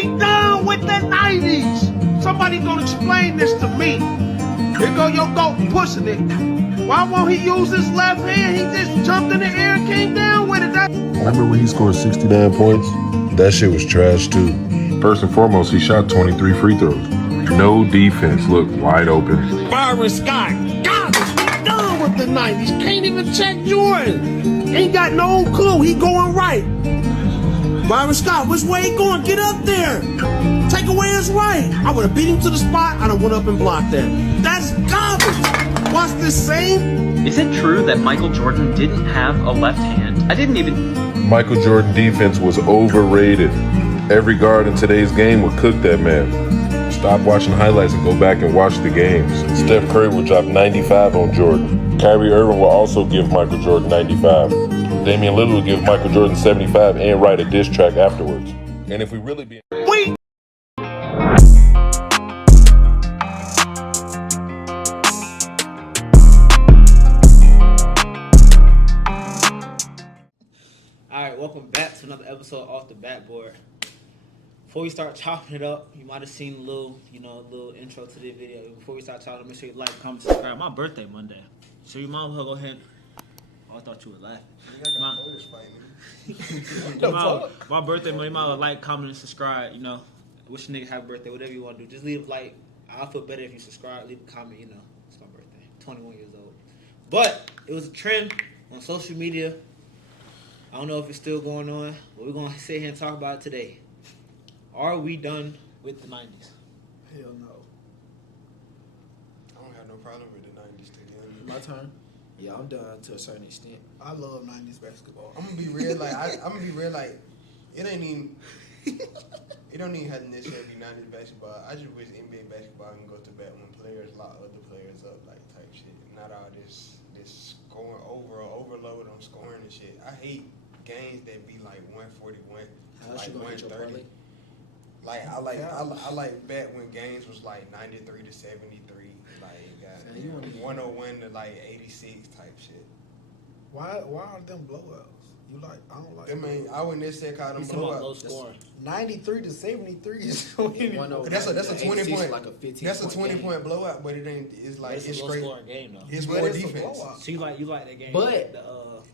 We done with the 90s. Somebody gonna explain this to me. Here go your goat pushing it. Why won't he use his left hand? He just jumped in the air and came down with it. I remember when he scored 69 points. That shit was trash too. First and foremost, he shot 23 free throws. No defense, looked wide open. Byron Scott, God, we done with the 90s. Can't even check Jordan. Ain't got no clue. He going right. Byron Scott, which way he going? Get up there. Take away his right. I would have beat him to the spot. I'd have went up and blocked that. That's garbage. Watch this same. Is it true that Michael Jordan didn't have a left hand? I didn't even... Michael Jordan defense was overrated. Every guard in today's game would cook that man. Stop watching highlights and go back and watch the games. Steph Curry will drop 95 on Jordan. Kyrie Irving will also give Michael Jordan 95. Damian Lillard will give Michael Jordan 75 and write a diss track afterwards. And if we really be... We Alright, welcome back to another episode Off the Backboard. Before we start chopping it up, you might have seen a little intro to the video. Before we start chopping, make sure you like, comment, subscribe. My birthday Monday, so you might as well go ahead. Oh, I thought you were laughing. My birthday Monday, you might as well like, comment, and subscribe. You know, wish a nigga happy birthday, whatever you want to do. Just leave a like. I'll feel better if you subscribe. Leave a comment. You know, it's my birthday, 21 years old. But it was a trend on social media. I don't know if it's still going on, but we're going to sit here and talk about it today. Are we done with the 90s? Hell no. I don't have no problem with the 90s, to be honest. My turn? Yeah, I'm done to a certain extent. I love 90s basketball. I'm gonna be real, like, it ain't even, it don't even have to necessarily be 90s basketball. I just wish NBA basketball can go to bat when players lock other players up, like, type shit. Not all this scoring overload on scoring and shit. I hate games that be like 141, like 130. Like I like bet when games was like 93 to 73, like 101 to like 86 type shit. Why are them blowouts? I don't like them. I wouldn't necessarily call them blowouts. Low scoring. 93 to 73 is that's a 20 point. Like a 15 that's a 20 game. Point blowout, but it ain't. It's like it's a low straight. Scoring game though. It's more defense. So you like that game, but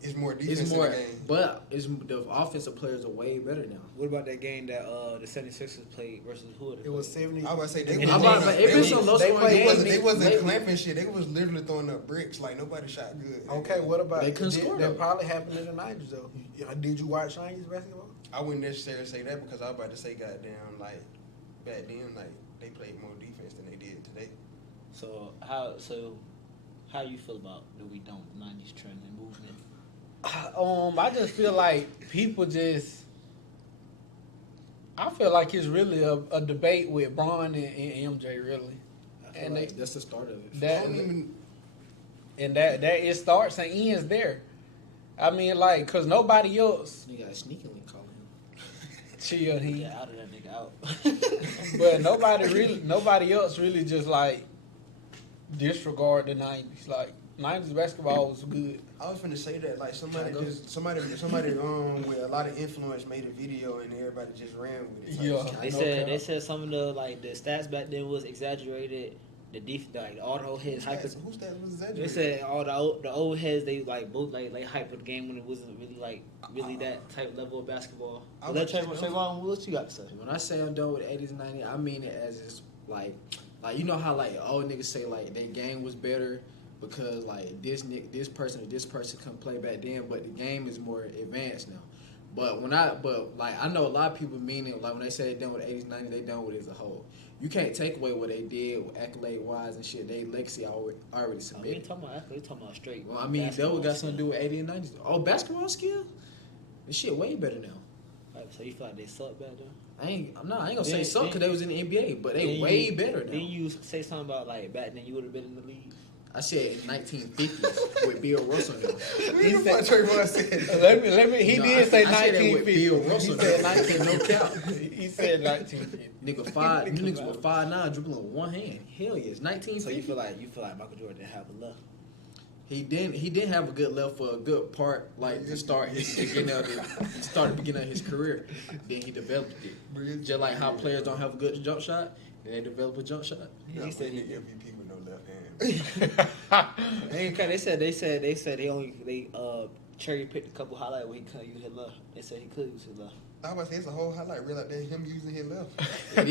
it's more defense. It's more, in the game. but the offensive players are way better now. What about that game that the 76ers played versus who? It was 70. I would say they wasn't clamping shit. They was literally throwing up bricks. Like nobody shot good. Okay, what about they couldn't score? That probably happened in the 90s though. Did you watch 90s basketball? I wouldn't necessarily say that because I was about to say goddamn like back then like they played more defense than they did today. So how you feel about that we done with the 90s trend and movement? I just feel like people just. I feel like it's really a debate with Bron and MJ, really. And like that's the start of it. That it starts and ends there. I mean, like, cause nobody else. You gotta sneakily call him. Chill, he out of that nigga out. But nobody else really just like disregard the 90s. Like 90s basketball was good. I was finna say that like somebody with a lot of influence made a video and everybody just ran with it. Yeah, they said some of the the stats back then was exaggerated. The all the old heads hyped. Whose stats was exaggerated? They said all the old heads they both hyped the game when it wasn't really that type level of basketball. Trayvon, what you got to say? When I say I'm done with the 80s and 90s, I mean it as it's like you know how like old niggas say like their game was better because like this person or this person couldn't play back then, but the game is more advanced now. But I know a lot of people mean it like when they say they done with the 80s, 90s, they done with it as a whole. You can't take away what they did accolade wise and shit. They legacy already submitted. We ain't talking about accolade, we talking about straight. Well, I mean that got something to do with 80s and 90s. Oh, basketball skill? This shit way better now. Right, so you feel like they suck back then? I ain't gonna say suck because they was in the NBA, but they way better now. Then you say something about like back then you would have been in the league. I said 1950s with Bill Russell. He said Trayvon said. Let me. He did say 1950. Bill Russell. He said 19. No cap. He said 1950. Niggas were 5'9" dribbling with one hand. Hell yeah, it's 1950. So you feel like Michael Jordan didn't have enough? He didn't have a good left for a good part, like to start his beginning of his career. Then he developed it. Just like how players don't have a good jump shot, then they develop a jump shot. He said he MVP with no left hand. They said they cherry picked a couple highlights where he couldn't use his left. They said he could use his left. I was about to say it's a whole highlight reel out there, him using his left. It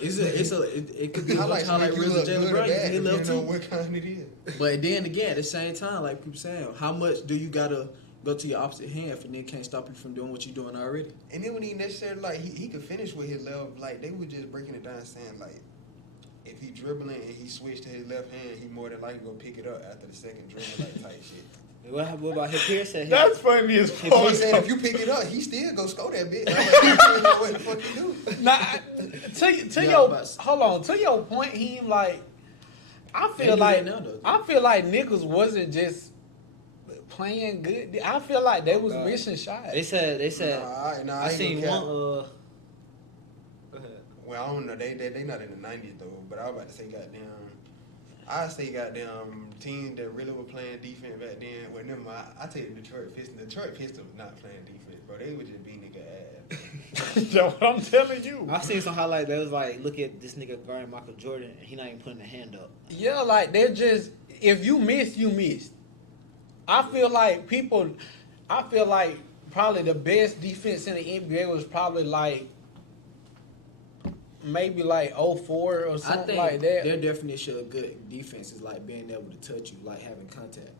is. It could be a highlight reel of Jalen Brown using his left too. What kind it is. But then again, at the same time, like people saying, how much do you gotta go to your opposite hand if it can't stop you from doing what you're doing already? And then when he necessarily like he could finish with his left, like they were just breaking it down saying like if he dribbling and he switched to his left hand, he more than likely gonna pick it up after the second dribble, like type shit. What about his peers? Said That's funny as fuck. He said if you pick it up, he still go score that bitch. I'm like, he still know what the fuck he do. Nah, to your point, he like I feel like niggas wasn't just playing good. I feel like they was missing shots. They said. Nah, I seen one. Go ahead. Well, I don't know. They not in the 90s though. But I was about to say goddamn. I say goddamn teams that really were playing defense back then. Well, never mind. I tell you, Detroit Pistons. Detroit Pistons was not playing defense, bro. They would just beat nigga ass. That's what I'm telling you. I seen some highlight that was like, look at this nigga guarding Michael Jordan, and he not even putting a hand up. Yeah, like they're just if you miss, you missed. I feel like probably the best defense in the NBA was probably like maybe like 04 or something like that. Their definition of good defense is like being able to touch you, like having contact.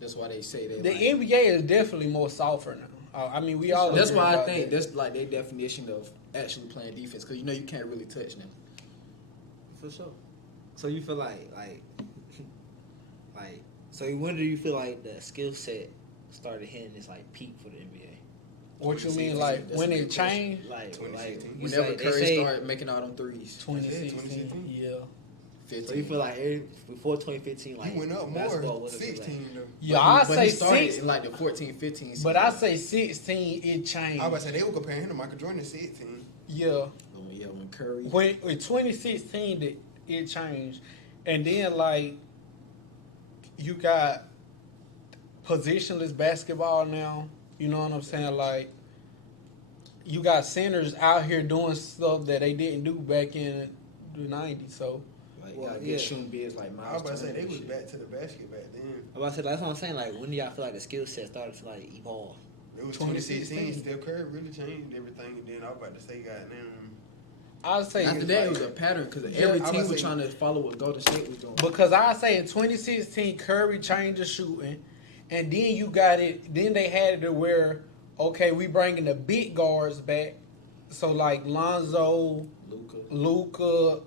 That's why they say that. The NBA is definitely more softer now. I mean, we all. That's why I think that's like their definition of actually playing defense, because you know you can't really touch them. For sure. So you feel like. So when do you feel like the skill set started hitting this like peak for the NBA? What you mean, like when it changed? Like whenever Curry started making all them threes. 2016. Yeah. 15. So you feel like before 2015, like He went up more. 16 though. Yeah, I But say he started 6. in like the 14, 15 season. But I say 16. It changed. I was about to say they were comparing him to Michael Jordan at 16. Yeah. Yeah, when Curry. When 2016, it changed, and then like you got positionless basketball now. You know what I'm saying? Like you got centers out here doing stuff that they didn't do back in the 90s. So Like shooting bigs like Miles. I was about to say they Turner was and back to the basket back then. I'm about to say, that's what I'm saying. Like, when do y'all feel like the skill set started to like evolve? It was 2016. 2016. Steph Curry really changed everything. And then I was about to say, goddamn. I'd say After that, it was a pattern because every I team was was saying- trying to follow what Golden State was doing. because I say in 2016 Curry changed the shooting, and then you got it. Then they had it to where okay, we bringing the big guards back. So like Lonzo, Luka,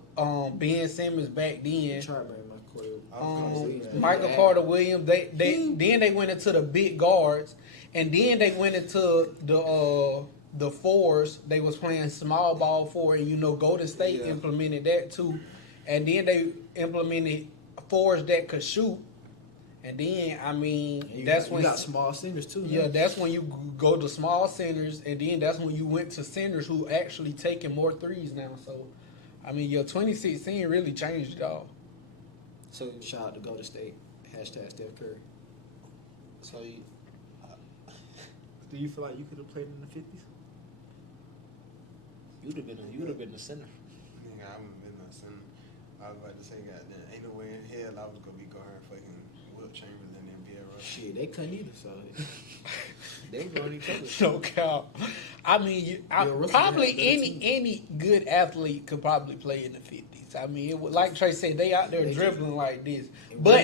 Ben Simmons back then. Michael Carter Williams. Then they went into the big guards, and then they went into the fours. They was playing small ball four, and Golden State implemented that too, and then they implemented fours that could shoot. And then, I mean, that's when you got small centers too. Yeah, that's when you go to small centers, and then that's when you went to centers who actually taking more threes now. So, I mean, your 2016 really changed it all. So shout out to Golden State. Hashtag Steph Curry. So, do you feel like you could have played in the 50s? You'd have been the center. Nigga, I wouldn't been no center. I was about to say, goddamn, ain't no way in hell I was gonna be guarding fucking Wilt Chamberlain and NBA Rush. Shit, they couldn't either. So They were on each other. No cow. I mean, probably any good athlete could probably play in the 50s. I mean, it was, like Trey said, they out there dribbling like this. But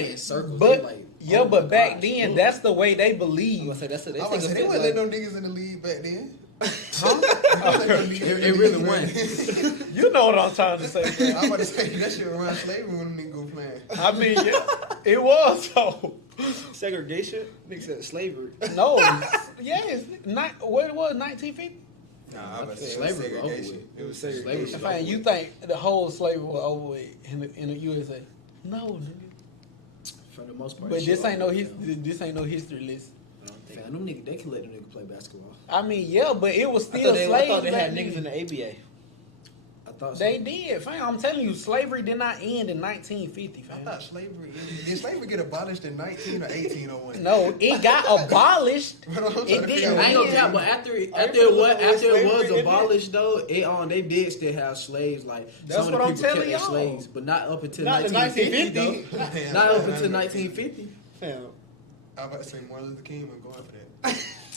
back then, that's the way they believe. They wouldn't let them niggas in the league back then. It really wasn't. You know what I'm trying to say. I was about to say that shit around slavery when them niggas go playing. I mean, yeah, it was though. Segregation? Niggas said slavery. No, yes, what it was 1950. Nah, I was saying Slavery was over segregation. with. It was Slavery segregation. was Fine, you think the whole slavery was over with in the USA? No, nigga. For the most part. But this ain't no history. this ain't no history list. Fam, them niggas, they can let them niggas play basketball. I mean, yeah, but it was I still thought slaves. they had back niggas then. in the ABA. I thought so. They did, fam. I'm telling you, slavery did not end in 1950, I fam. thought slavery did slavery get abolished in 19 or 1801? No, it got abolished. It didn't. I ain't gonna count, but after it was slavery abolished though, they did still have slaves. Like That's some of what the I'm people kept telling their y'all. slaves, but not up until Not in 1950. 1950. though. Not up until 1950. Fam. I was about to say Martin Luther King was going for that.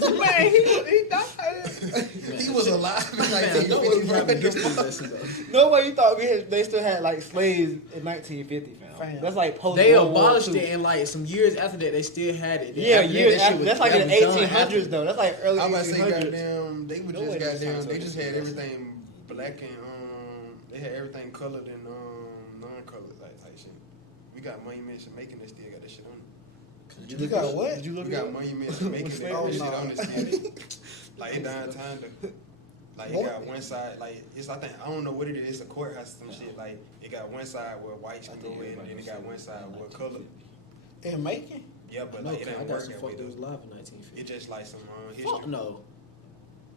Man, he died. He was alive in Man, no way we 1950, bro. have a history lesson though. No way you thought they still had like slaves in 1950, fam. That's like post. They World War abolished II. it, and like some years after that, they still had it. Yeah, After that, years that shit after. was- That's like that in the was done 1800s after. though. That's like early I was about to say, 1800s. goddamn, they would No just way that's goddamn, not they just so had good. everything black and they had everything colored and non-colored like type shit. We got monuments and making that still got that shit on it. You got what? Did you look We at got it? monuments and making that Oh, shit no. on it still. Like it down time to. Like it got one side, like it's I don't know what it is. It's a courthouse or some shit. Like it got one side where whites can go in, and then it got one side where color. In Macon? Yeah, but No, like it I ain't got work some that fuck way that was though. live in 1950. It's just like some history. Fuck no.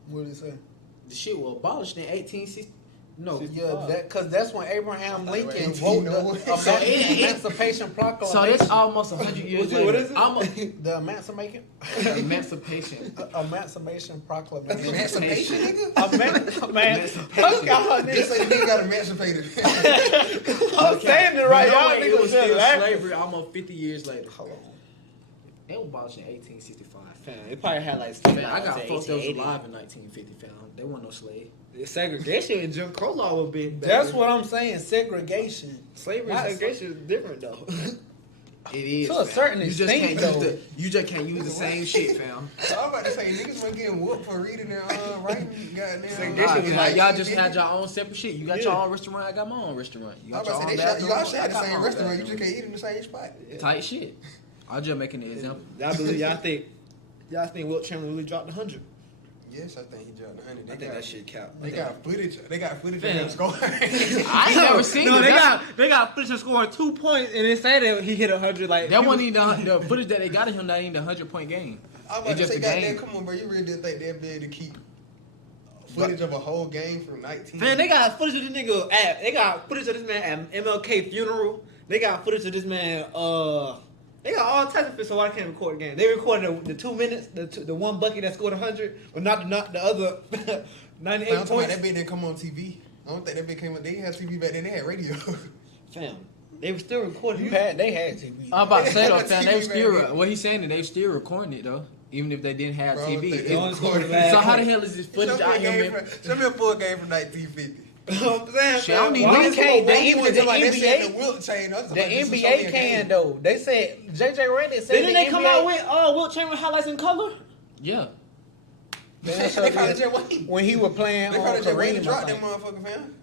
What did it say? The shit was abolished in 1860. No. Yeah, because that's when Abraham Lincoln 1801. wrote the So it- Emancipation So Proclamation. that's almost 100 years later. What is it? The Emancipation Emancipation. Emancipation Proclamation. Emancipation, nigga. Man, fuck y'all Just niggas. say the nigga got emancipated. I'm saying it right. No Y'all way, it niggas was said still that. slavery almost 50 years later. Hold on. It was abolished in 1865. Fam, it probably had like. Man, I got folks that was alive in 1950, fam. They weren't no slave. Segregation and Jim Crow law would be. That's what I'm saying. Segregation. Slavery and segregation is different though. It is. To a fam. certain you just extent, can't though. you just can't use the same shit, fam. So I'm about to say niggas were getting whooped for reading and writing. Goddamn. Segregation was Nah, like- y'all just had your own separate shit. You got your own restaurant. I got my own restaurant. You I'm got your about own to say bathroom. y'all should I have the got my same own restaurant. You bathroom. just can't eat in the same spot. Tight shit. I'm just making an example. Y'all think Wilt Chamberlain really dropped 100? Yes, I think he dropped 100. I think that shit count. They got footage. They got footage of Fam. him scoring. I ain't never seen No, it. they got footage of scoring 2 points and they say that he hit 100. Like That wasn't even the footage that they got of him. Not even the 100-point game. I'm It's about to just say, a goddamn, game. come on, bro. You really did think they'd be able to keep footage of a whole game from 19? Man, they got footage of this nigga at. They got footage of this man at MLK funeral. They got footage of this man. They got all types of footage. So why I can't record the game? They recorded the 2 minutes, the one bucket that scored 100, but not the other 98 Man, I'm talking about points. that bitch didn't come on TV. I don't think that bitch came on. They didn't have TV back then. They had radio. Fam, they were still recording. They had TV. I'm about to say though, fam, TV they still. back then. What he's saying is they still recording it though, even if they didn't have Bro, TV. they It- don't scored so the last how the hell is this footage out here, man? Show me a full game from 1950. I'm saying, Shit, I don't need Why niggas can't come they over. even the They said the NBA? Wilt chain. The NBA can though. They said JJ Redick said Didn't the they NBA, come out with Wilt Chamberlain highlights in color? Yeah. They probably just wait. when he was playing They on probably just wait Kareem. to drop I that think. motherfucker, fam.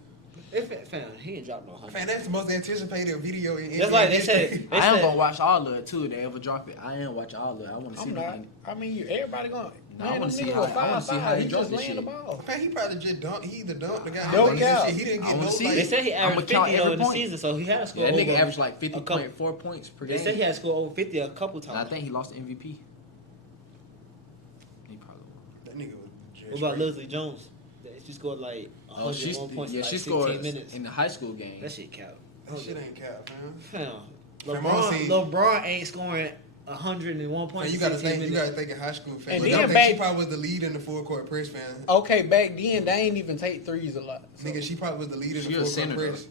Fam, he ain't dropped no 100. Man, that's the most anticipated video in That's NBA like they history. said. They I am said gonna watch all of it too. If they ever drop it, I am watching all of it. I want to see I'm not. the I mean, everybody going. Nah, I Man, wanna them see niggas how- was I wanna see how 5'5". he He drop just this laying the shit. ball. Man, he probably just dunked. He either dunked the guy. No cap. He didn't I get wanna no see like. They said he I'ma averaged count 50 every in the point. season, so he had to score. Yeah, that nigga over averaged like a couple- 50.4 points per They game. said he had to score over 50 a couple And I times. think he lost the MVP. He probably won. That nigga was just What about straight. Leslie Jones? She scored like Oh, she's 101 points yeah, in like she 16 scored minutes. in the high school game. That shit count. That shit ain't cap, fam. Fam. Fam, I don't see- LeBron ain't scoring 101 Man, points you in gotta 16 think. You minutes. gotta think in high school, fam. And But then don't think back- she probably was the lead in the full court press, fam. Okay, back then they ain't even take threes a lot. So. Nigga, she probably was the lead in She the a full center, court press.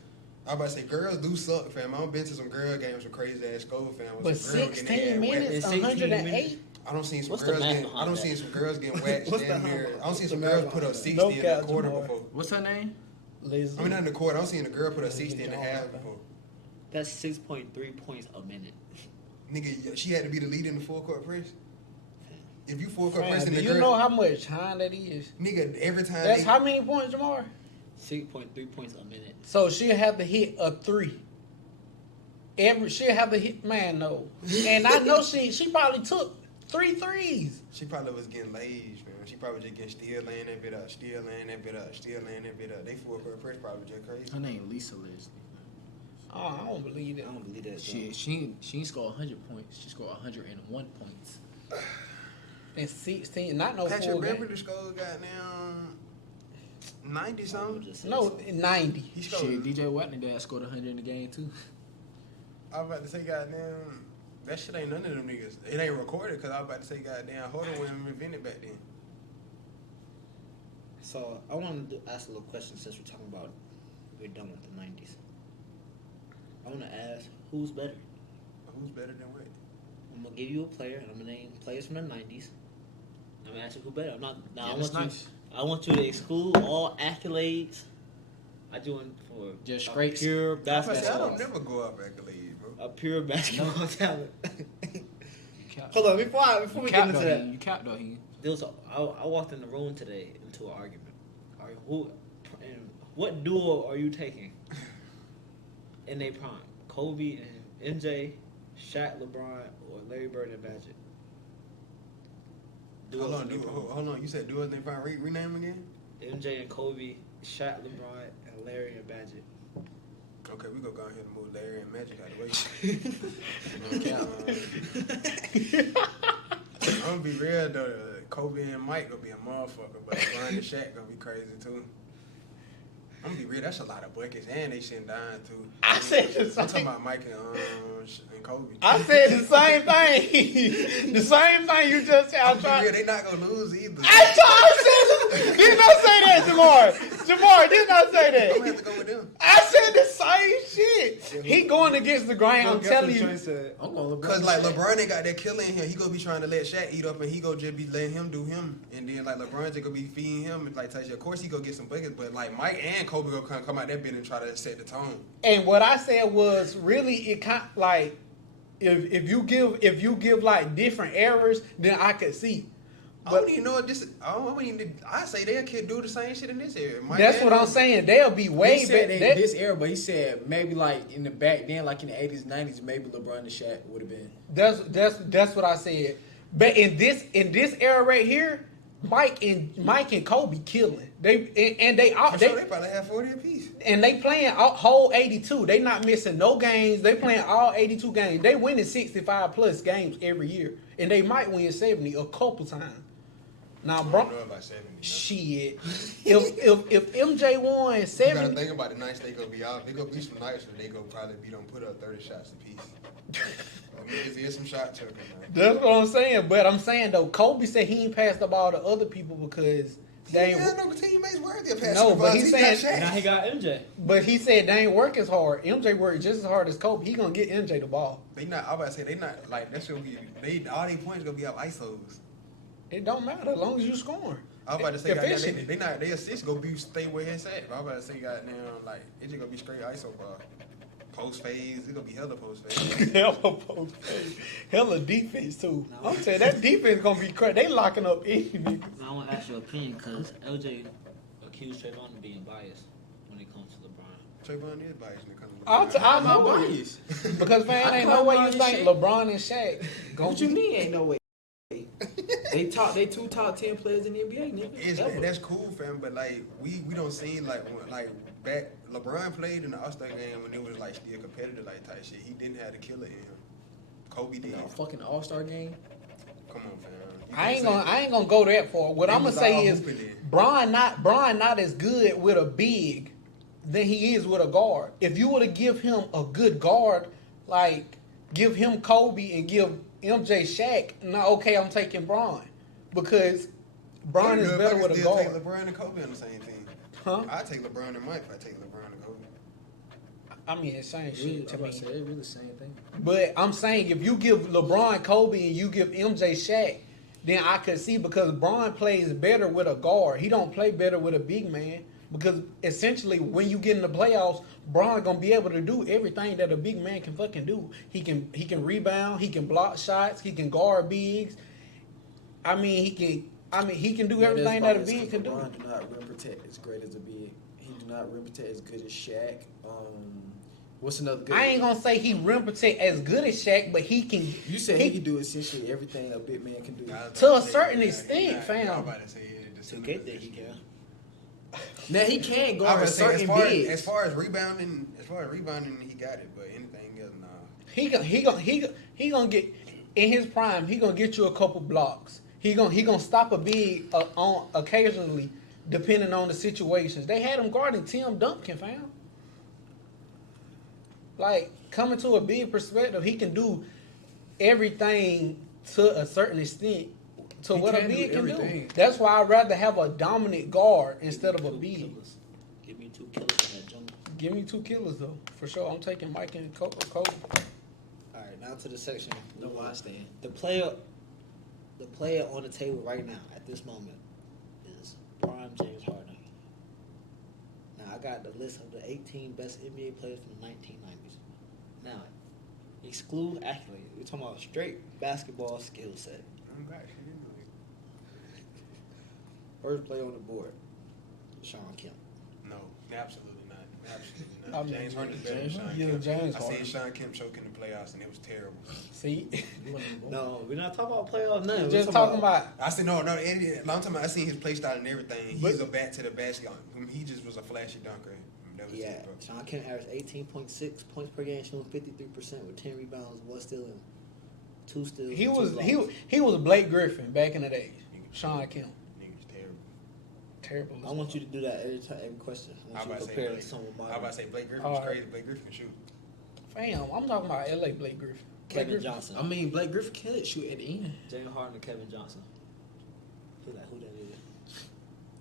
I about to say girls do suck, fam. I've been to some girl games with crazy ass school, fam. with But some girls getting 16 their ass whacked. minutes, 16 108. minutes. I don't see some What's the girls math getting. I behind don't that? see some girls getting whacked What's the damn math near. behind I don't see that? some What's the girls math put up behind 60 that? No in cap, the quarter Jamar. before. What's her name? Lazy. I mean, not in the quarter. I don't see the girl put up 60 and a half before. That's 6.3 points a minute. Nigga, she had to be the lead in the full court press. If you full court Man, press in do the you girl, know how much time that is? nigga, every time That's they, how many points, Jamar? 6.3 points a minute. So she'll have to hit a 3. She'll have to hit, man, no. And I know she probably took 3 threes. she probably was getting laid, man. She probably just getting still laying that bit up, still laying that bit up, still laying that bit up. They full court press probably just crazy. Her name Lisa Leslie. Oh, I don't believe I it. don't believe that. She ain't scored 100 points. She scored 101 points. And 16, not no Patrick full game. Beverly scored goddamn 90 something. No, 90. He Shit, scored. DJ Watney dad scored 100 in the game too. I was about to say, goddamn, that shit ain't none of them niggas. It ain't recorded because I was about to say, goddamn, Holden wasn't invented back then. So I wanted to ask a little question since we're talking about we're done with the 90s. I want to ask, who's better? Who's better than what? I'm gonna give you a player, and I'm gonna name players from the 90s. I'm gonna ask you who better. I'm not. Now Yeah, I that's want nice. you. I want you to exclude all accolades. I do it for Just a scrapes. pure I was about to say, I basketball. don't never go up accolades, bro. A pure basketball talent. You capped. Hold on, before we get into that, You capped though, he. there was I walked in the room today into an argument. And what duo are you taking in their prime? Kobe and MJ, Shaq, LeBron, or Larry Bird and Magic? Duos Hold in their prime. on. You said duos name fine. Rename again? MJ and Kobe, Shaq, LeBron, and Larry and Magic. Okay, we gonna go ahead and move Larry and Magic out of the way. I'm gonna be real though. Kobe and Mike gonna be a motherfucker, but LeBron and Shaq gonna be crazy too. I'm gonna be real. That's a lot of buckets, and they sitting down too. I said the I'm talking same. about Mike and Kobe. I said the same thing. The same thing you just said. I'm I'm gonna be real, trying. they not gonna lose either. I said, did not say that, Jamar. Jamar did not say I'm gonna have that. to go with them. I said the same shit. He going against the grain. I'm telling you. I'm going Cause like LeBron ain't got that killer in him. He gonna be trying to let Shaq eat up, and he gonna just be letting him do him. And then like LeBron just gonna be feeding him and like touch. Of course he gonna get some buckets, but like Mike and Kobe gonna come out that bit and try to set the tone. And what I said was really it kind like if you give like different errors, then I could see. I But don't even know if this. I say they could do the same shit in this area. Mike that's and what I'm Kobe. saying. They'll be way he said better. in this era, but he said maybe like in the back then, like in the 80s, 90s, maybe LeBron and Shaq would have been. That's what I said. But in this era right here, Mike and Kobe killing. They I'm sure they probably have 40 apiece. and they playing whole 82. They not missing no games. They playing all 82 games. They winning 65 plus games every year, and they might win 70 a couple times. Now, I bro, don't know about 70. no. shit. If MJ won You gotta 70, think about the nights they gonna be out. They gonna be some nights where they gonna probably be done put up 30 shots apiece. Niggas is some shot took. that's what I'm saying. But I'm saying though, Kobe said he ain't passed the ball to other people because they He ain't. got no teammates worthy of passing No, the but ball. he's He got saying- Shaq. Now he got MJ. But he said they ain't work as hard. MJ worked just as hard as Kobe. He gonna get MJ the ball. They not. I about to say they not like that. Should be all these points gonna be out ISOs. It don't matter as long as you scoring. I was about to say goddamn, Efficient. they not. They assist go be stay where it's at. But I was about to say goddamn like it just gonna be straight ISO ball. Post phase. It gonna be hella post phase. Hella post play. Hella defense too. I'm saying that defense gonna be crazy. They locking up any niggas. Now, I want to ask your opinion because LJ accused Trayvon of being biased when it comes to LeBron. Trayvon is biased when it comes to I'm not not biased. because man, I ain't call no way LeBron you and think Shaq. LeBron and Shaq gonna What you be- mean? Ain't no way. They two top 10 players in the NBA, nigga. Ever. That's cool, fam. But like we don't see like when, like back LeBron played in the All-Star game when it was like still competitive like type shit. He didn't have the killer in him. Kobe did. No, fucking All-Star game. Come on, fam. You I can't ain't gonna go that far. What They I'm gonna was say all is hooping then. Bron not as good with a big than he is with a guard. If you were to give him a good guard, like give him Kobe and give MJ Shaq, now okay, I'm taking Bron because Bron is If I better could with a still guard. Take LeBron and Kobe on the same team. Huh? I take LeBron and Mike. If I take LeBron and Kobe. I mean, it's same Really, shit to I'm about me. to say, they really the same thing. But I'm saying if you give LeBron Kobe and you give MJ Shaq, then I could see because Bron plays better with a guard. He don't play better with a big man because essentially when you get in the playoffs, Bron gonna be able to do everything that a big man can fucking do. He can rebound, he can block shots, he can guard bigs. He can do everything that a big can do. LeBron do not rim protect as great as a big. He do not rim protect as good as Shaq. What's another good? I ain't gonna say he rim protect as good as Shaq, but he can. You said he can do essentially everything a big man can do. To a certain extent, fam. I'm about to say To get there, he can. Now he can I guard was say, certain as bigs. far as rebounding, he got it. But anything else, nah. He gonna get in his prime. He gonna get you a couple blocks. He gonna stop a big on occasionally depending on the situations. They had him guarding Tim Duncan, fam. Like, coming to a big perspective, he can do everything to a certain extent to He what a can do big can do. everything. That's why I'd rather have a dominant guard instead of a big. Give me 2 killers in that jungle. Give me 2 killers, though. For sure. I'm taking Mike and Kobe. All right, now to the section. No, I stand. The player on the table right now at this moment is prime James Harden. Now I got the list of the 18 best NBA players from the 1990s. Now, actually, we're talking about straight basketball skill set. First player on the board, Sean Kemp. No, absolutely not. Absolutely I not. mean, James Harden is better than James- Sean yeah, Kemp. James I Harden. seen Sean Kemp choke in the playoffs and it was terrible. See? No, we're not talking about playoff nothing. Just talking about. I said no. Long time I seen his play style and everything. But- He's a bat to the basket. He just was a flashy dunker. That was Yeah, it, bro. Sean Kemp averaged 18.6 points per game, shooting 53% with 10 rebounds, 1 steal, and 2 steals. He and 2 was blocks. he was Blake Griffin back in the day. Sean Kemp. Nigga's terrible. Terrible. I want you to do that every question. I I want about you to to say prepare Blake. someone I about to say Blake Griffin All was right. crazy. Blake Griffin can shoot. Fam, I'm talking about LA Blake Griffin. Blake Kevin Griffin. Johnson. I mean, Blake Griffin could shoot at the end. James Harden and Kevin Johnson. Who that is?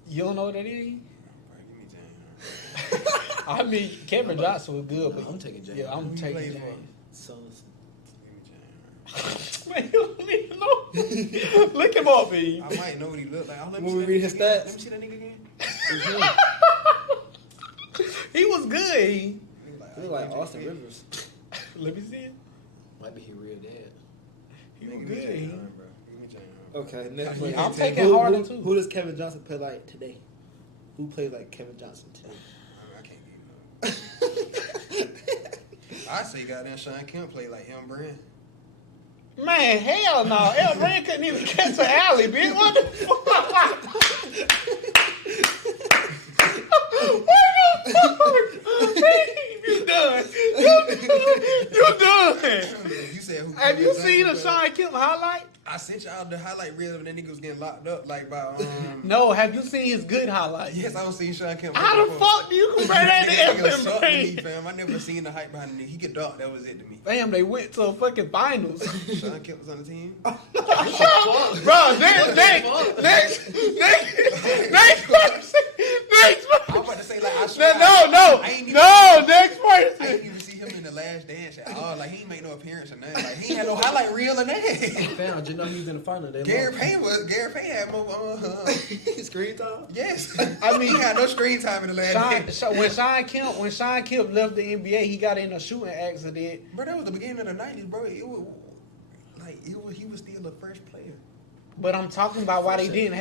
You don't know what that is? Bro, give me James. I mean, Kevin Johnson was good, No, but I'm taking James. yeah, I'm Who you taking play James. for? Sons. Give me James. Man, you don't even know. Look him up, man. I might know what he looked like. Oh, let When me see we that read nigga his again. stats. Let me see that nigga again. He was good. He He like Austin Rivers. Let me see it. Might be his real dad. He was Give me good. James Harden, bro. Give me James Harden. Okay, next I'm player. I'm taking Who- Harden, who- too. Who does Kevin Johnson play like today? Who plays like Kevin Johnson today? I can't get no. I say goddamn Sean Kemp play like M. Brand. Man, hell no. El Brand couldn't even catch an alley, bitch. What the fuck? You done. You done. You said who? Have you Kevin seen a Johnson play? Sean Kemp highlight? I sent y'all the highlight reel of that nigga was getting locked up like by No, have you seen his good highlight? Yes, I was seeing Sean Kemp. How the fuck do you compare that Nigga to was El sucked to me, Brand? fam. I never seen the hype behind the nigga. He could dunk. That was it to me. Fam, they went to a fucking finals. Sean Kemp was on the team. Bro, next person. I'm about to say like I swear. I ain't even- Next I person. didn't even see him in the last dance at all. Like he ain't make no appearance or nothing. Like he ain't had no highlight reel or nothing. Fam, just know he was in the final. Gary Payne had more. Screen time? Yes, I mean, he had no screen time in the last dance. When Sean Kemp left the NBA, he got in a shooting accident. Bro, that was the beginning of the '90s, bro. He was still a first player. But I'm talking about why he didn't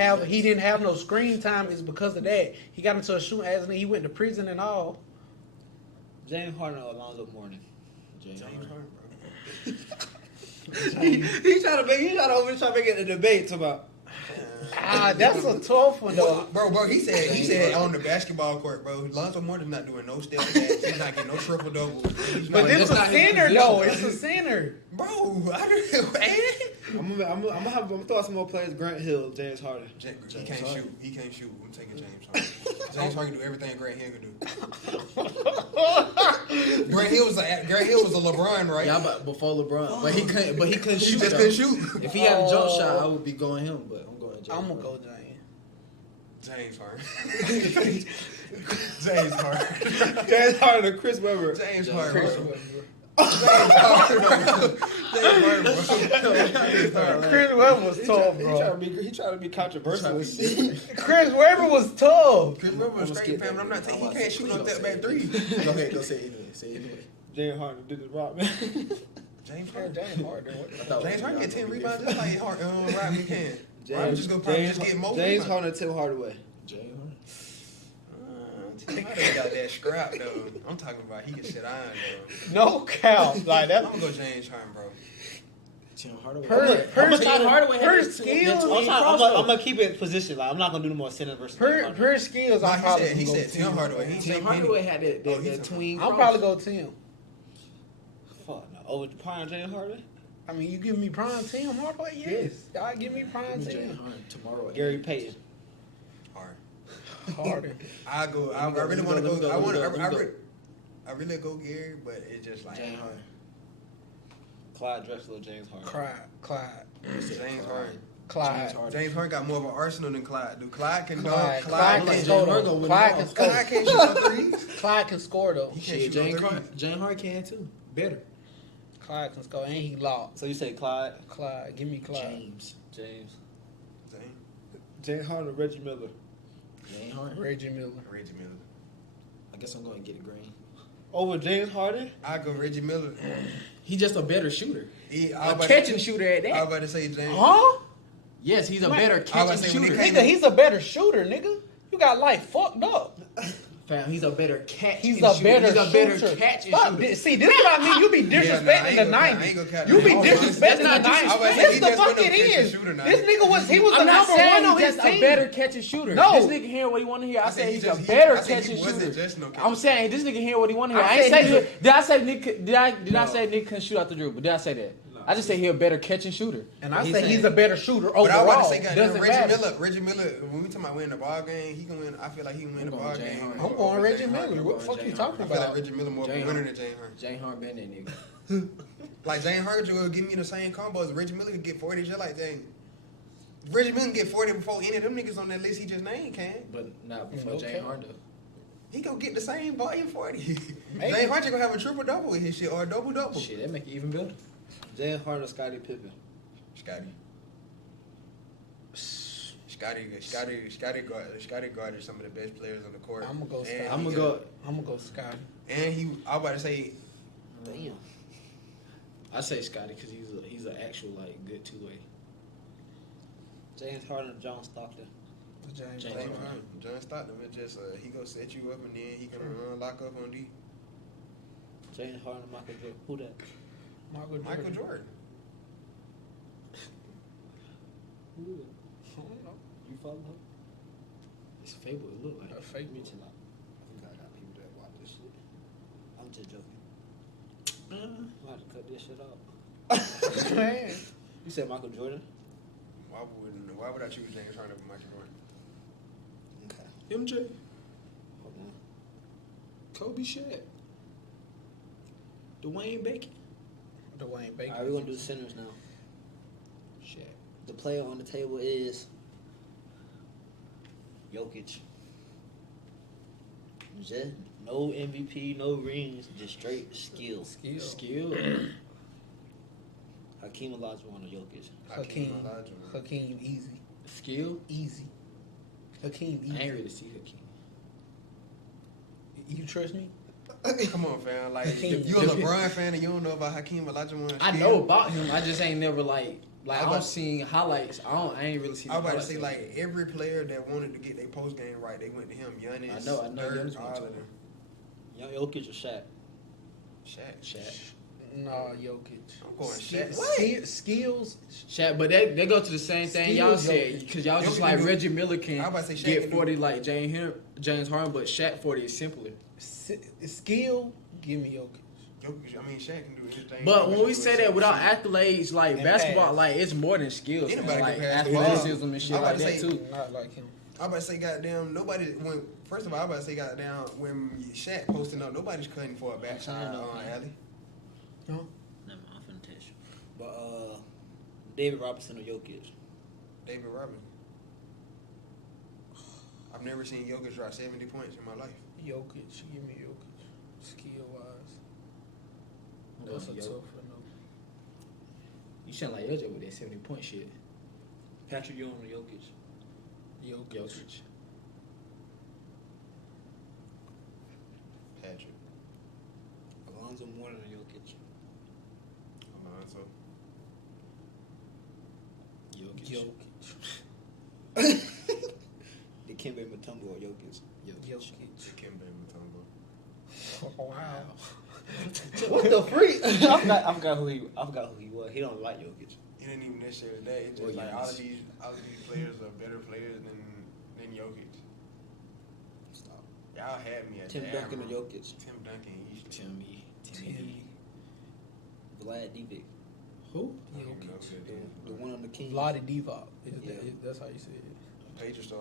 have no screen time is because of that. He got into a shooting accident. He went to prison and all. James Harden or Alonzo Mourning? James James Harden. Harden, bro. He trying to make it a debate about. That's a tough one though. Bro, he said on the basketball court, bro, Lonzo Mourning not doing no step backs. He's not getting no triple doubles. But that's it's a not his center position, though. though. It's a center. Bro, I'm gonna throw out some more players. Grant Hill, James Harden. He can't shoot. He can't shoot. I'm taking James Harden. James Harden can do everything Grant Hill can do. Grant Hill was a LeBron, right? Yeah, but before LeBron, but he couldn't He shoot. just though. couldn't shoot. If he had a jump shot, I would be going him. But I'm going James. I'm gonna Harden. go James. James Harden. James Harden. James Harden or Chris Webber? James Chris Harden. Chris bro. Webber. James Harden. Chris Webber was tough, He bro. trying to be controversial. Chris Webber was tough. Chris Webber was straight, fam. I'm not taking. He can't shoot no step back three. Go ahead, go say it anyway. Say it anyway. James Harden did his rock, man. James Yeah, Harden. James Harden. James Harden get 10 rebounds just like Rodman can. Rodman just gonna probably just get more. James rebounds. Harden and Tim Hardaway. James Harden. Tim Hardaway got that scrap though. I'm talking about he can shit iron though. No count. Like I'm that. gonna go James Harden, bro. Tim Hardaway. Per skills, I'm gonna keep it position. Like I'm not gonna do no more center versus. per skills, I'm Nah, probably he gonna said go Tim Hardaway. He Tim said Hardaway had Oh, that he's tween. I'll cross. probably go Tim. Fuck no. Over the prime James Harden. I mean, you give me prime Tim Hardaway? Yes. Y'all give me prime James Tim. Harden tomorrow. Gary Payton. Hard. Harden. I go. I really want to go. I want. I really go Gary, but it's just like James Harden. Clyde Drexler, James Harden. Clyde. James Harden. Clyde. James Harden got more of an arsenal than Clyde. Dude, Clyde can Clyde Clyde can can score Harden though. win Clyde them can all. score. Clyde can't shoot no threes. Clyde can score though. He can't Shit, shoot no threes. James Harden can too. Better. Clyde can score and he locked. So you say Clyde, Clyde, give me Clyde. James. James, James. James Harden, or Reggie Miller. James Harden. Reggie Miller. Reggie Miller. I guess I'm going to get it green. Over James Harden? I go Reggie Miller. He's just a better shooter. I A was catching shooter at I was that. about to say James. Huh? Yes, he's a better I was catching saying when he shooter. came- Nigga, he's a better shooter, nigga. You got life fucked up. Fam, he's a better catch. He's and a shooter. better He's a better shooter. catch and Stop shooter. this. See, this is what I mean. You be disrespecting the I ain't 90s. gonna count You be that. disrespecting That's the not 90s. disrespect. I was Yes, saying the he just fuck went up it catching is. shooter now. This nigga was the I'm not number saying one on he's his just a team. better catching shooter. No. This nigga hearing what he want to hear. I said he's a he better wasn't catching shooter. just no catching I'm saying this nigga hearing what he want to hear. I I ain't said say he- did I say Nick? Did I say Nick couldn't shoot out the dribble? Did I say that? I just said he a better catching shooter. And I He's say he's saying- a better shooter But I was overall. about to say, goddamn, Doesn't Reggie matter. Miller. Reggie Miller. When we talking about winning the ball game, he can win. I feel like he can win the going ball James game. Harden. I'm over going Reggie James Harden. Miller. What the fuck you James talking I feel like about? Reggie Miller more of a James winner Harden. than James Harden. James Harden been that nigga. Like James Harden will give me the same combos. Reggie Miller could get 40 just like James. Reggie Miller can get 40 before any of them niggas on that list he just named can. But not before Okay. James Harden. He gonna get the same volume 40. Maybe. James Harden gonna have a triple double with his shit or a double double. Shit, that make it even better. James Harden, Scottie Pippen. Scotty guarded some of the best players on the court. I'm gonna go And Scotty. I'm he gonna got- go. I'm gonna go Scotty. And I was about to say, Damn. I say Scotty because he's an actual like good two way. James Harden, John Stockton. James James Harden. Harden. John Stockton is just he gonna set you up and then he gonna lock up on D. James Harden, Michael Jordan. Who that? Michael Jordan. Who that? I don't know. You follow him? It's a fable. It look like. A fake Me too. I think I got people that watch this shit. I'm just joking. I'm about to cut this shit off. Man. You said Michael Jordan? Why would I choose James Harden over Michael Jordan? Okay. MJ. Hold on. Kobe Shaq. Dwayne Bacon. Dwayne Bacon. All right, we're going to do the centers now. Shaq. The player on the table is Jokic. Just no MVP, no rings, just straight skill. Skill. Hakeem Olajuwon or Jokic. Hakeem. Olajuwon. Hakeem easy. Skill. Easy. Hakeem easy. I ain't really see Hakeem. You trust me? Come on, fam. Like Hakeem. you a LeBron fan and you don't know about Hakeem Olajuwon. I know about him. I just ain't never like I I was don't about- seen highlights. I ain't really seen. I was about to highlights say of like him. every player that wanted to get their post game right, they went to him. Giannis, I know Dirk, Giannis all went of to them. Young Jokic or Shaq? Shaq. Nah, Jokic. I'm going Ski- Shaq. Skills. Shaq, but they go to the same thing y'all Skills, said Jokic. because y'all just Jokic like can do- Reggie Miller I can was about to say Shaq get can do- 40 like James Harden, but Shaq 40 is simpler. Skill. Give me Jokic. Shaq can do anything. But when we say that without Shaq- accolades, like And basketball, pass. like it's more than skills, man. Anybody Like can pass the athleticism ball. and shit I'm like about to that say- too. Not like him. I was about to say, goddamn, nobody. First of all, I was about to say, goddamn, when Shaq posting up, nobody's cutting for a backside on alley. Never mind, I'm finna test you. But David Robinson or Jokic? David Robinson. I've never seen Jokic drop 70 points in my life. Jokic. Give me Jokic. Skill wise. That's a Yo. tough one. You sound like LJ with that 70-point shit. Patrick Ewing or Jokic? Jokic. Patrick. Alonzo Mourning or Jokic? Alonzo. Jokic. Jokic. Dikembe Mutombo or Jokic? Jokic. Dikembe Mutombo. Oh, wow. What the freak? I forgot who he was. He don't like Jokic. It ain't even necessarily that. It's just Or like Giannis. all of these players are better players than Jokic. Stop. Y'all had me at Tim that, Duncan or bro. Jokic? Tim Duncan. East. Timmy. Vlad Divac. Who? I don't even know who that is. The one on the Kings. Vlade Divac. Yeah. That's how you say it. Patriots. So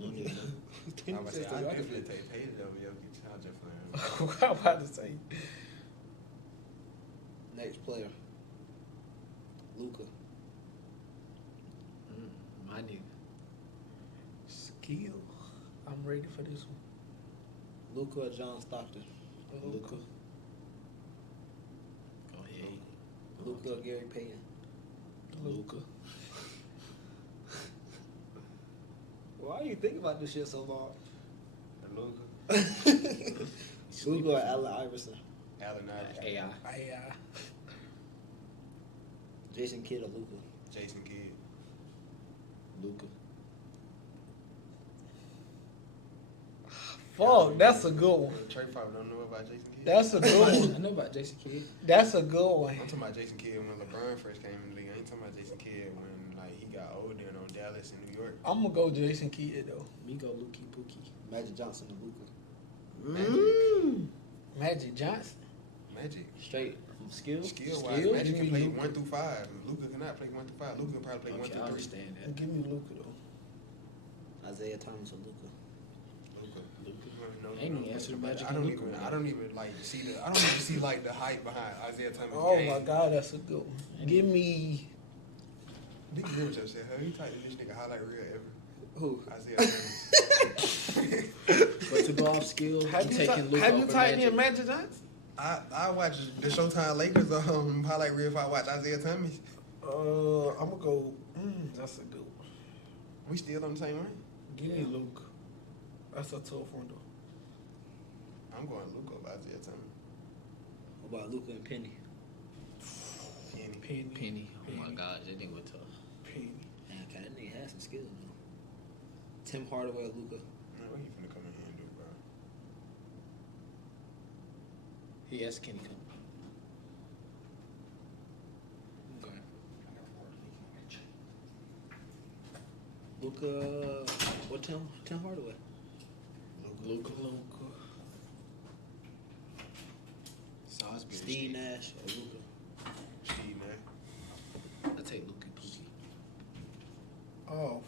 I'm about to say, I definitely take Peyton over Jokic. I'm just playing. I'm about to say. Next player. Luca. My nigga. Skill. I'm ready for this one. Luca or John Stockton? Luca. Go ahead. Luca or Gary Payton? Luca. Why you think about this shit so long? Luka. Luca or Allen Iverson? Allen Iverson. AI. Jason Kidd or Luca? Jason Kidd. Luca. Fuck, that's a good one. Trey probably don't know about Jason Kidd. That's a good I one. know about Jason Kidd. That's a good one. I'm talking about Jason Kidd when LeBron first came in the league. I ain't talking about Jason Kidd when like he got older and on Dallas and New York. I'm gonna go Jason Kidd though. Me go Lukey Pookie. Magic Johnson or Luca? Magic Johnson. Magic. Straight from skill? Skill wise, Skill? Magic can Give me play Luka. 1 through 5. Luka cannot play 1 through 5. Luka can probably play 1 Okay, I through 3. understand that. Give me Luca though. Isaiah Thomas or Luca? Luka. No, Ain't no answer to Magic I don't and even. Luka. I don't even like see the. I don't even see like the hype behind Isaiah Thomas. Oh game. my god, that's a good one. Give me Big Rivers just said, "Have you typed this nigga highlight reel ever?" Who? Isaiah Thomas. But to go off skill, have I'm you taking Luka have you over typed Magic. in Magic Johnson? I watch the Showtime Lakers highlight reel if I watch Isaiah Thomas. I'm gonna go. That's a good one. We still on the same ring. Give me Luca. That's a tough one though. I'm going Luka over Isaiah Thomas. What about Luca and Penny? Penny. Oh my god, that nigga was tough. Penny. Man, okay, that nigga has some skills, though. Tim Hardaway or Luca? Man, what you finna come in here and do, bro? He has Kenny come. Okay. Luca or Tim Hardaway? Luka. Salisbury. Steve Nash or Luca? Steve, man. I take Luka Pookie. Oh,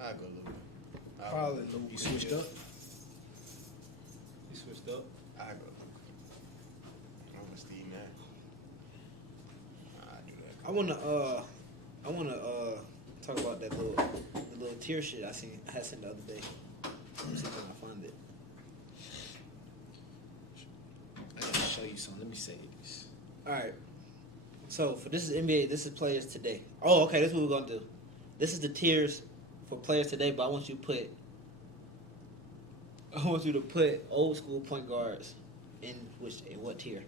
I go Luka. probably Luca. You switched up? You switched up? I go Luka. Over Steve Nash. I do that. I wanna talk about the little tier shit I had seen the other day. Let me see if I can find it. I gotta show you something. Let me say this. All right. So for this is NBA. This is players today. Oh, okay. This is what we're gonna do. This is the tiers for players today. But I want you to put old school point guards in what tier?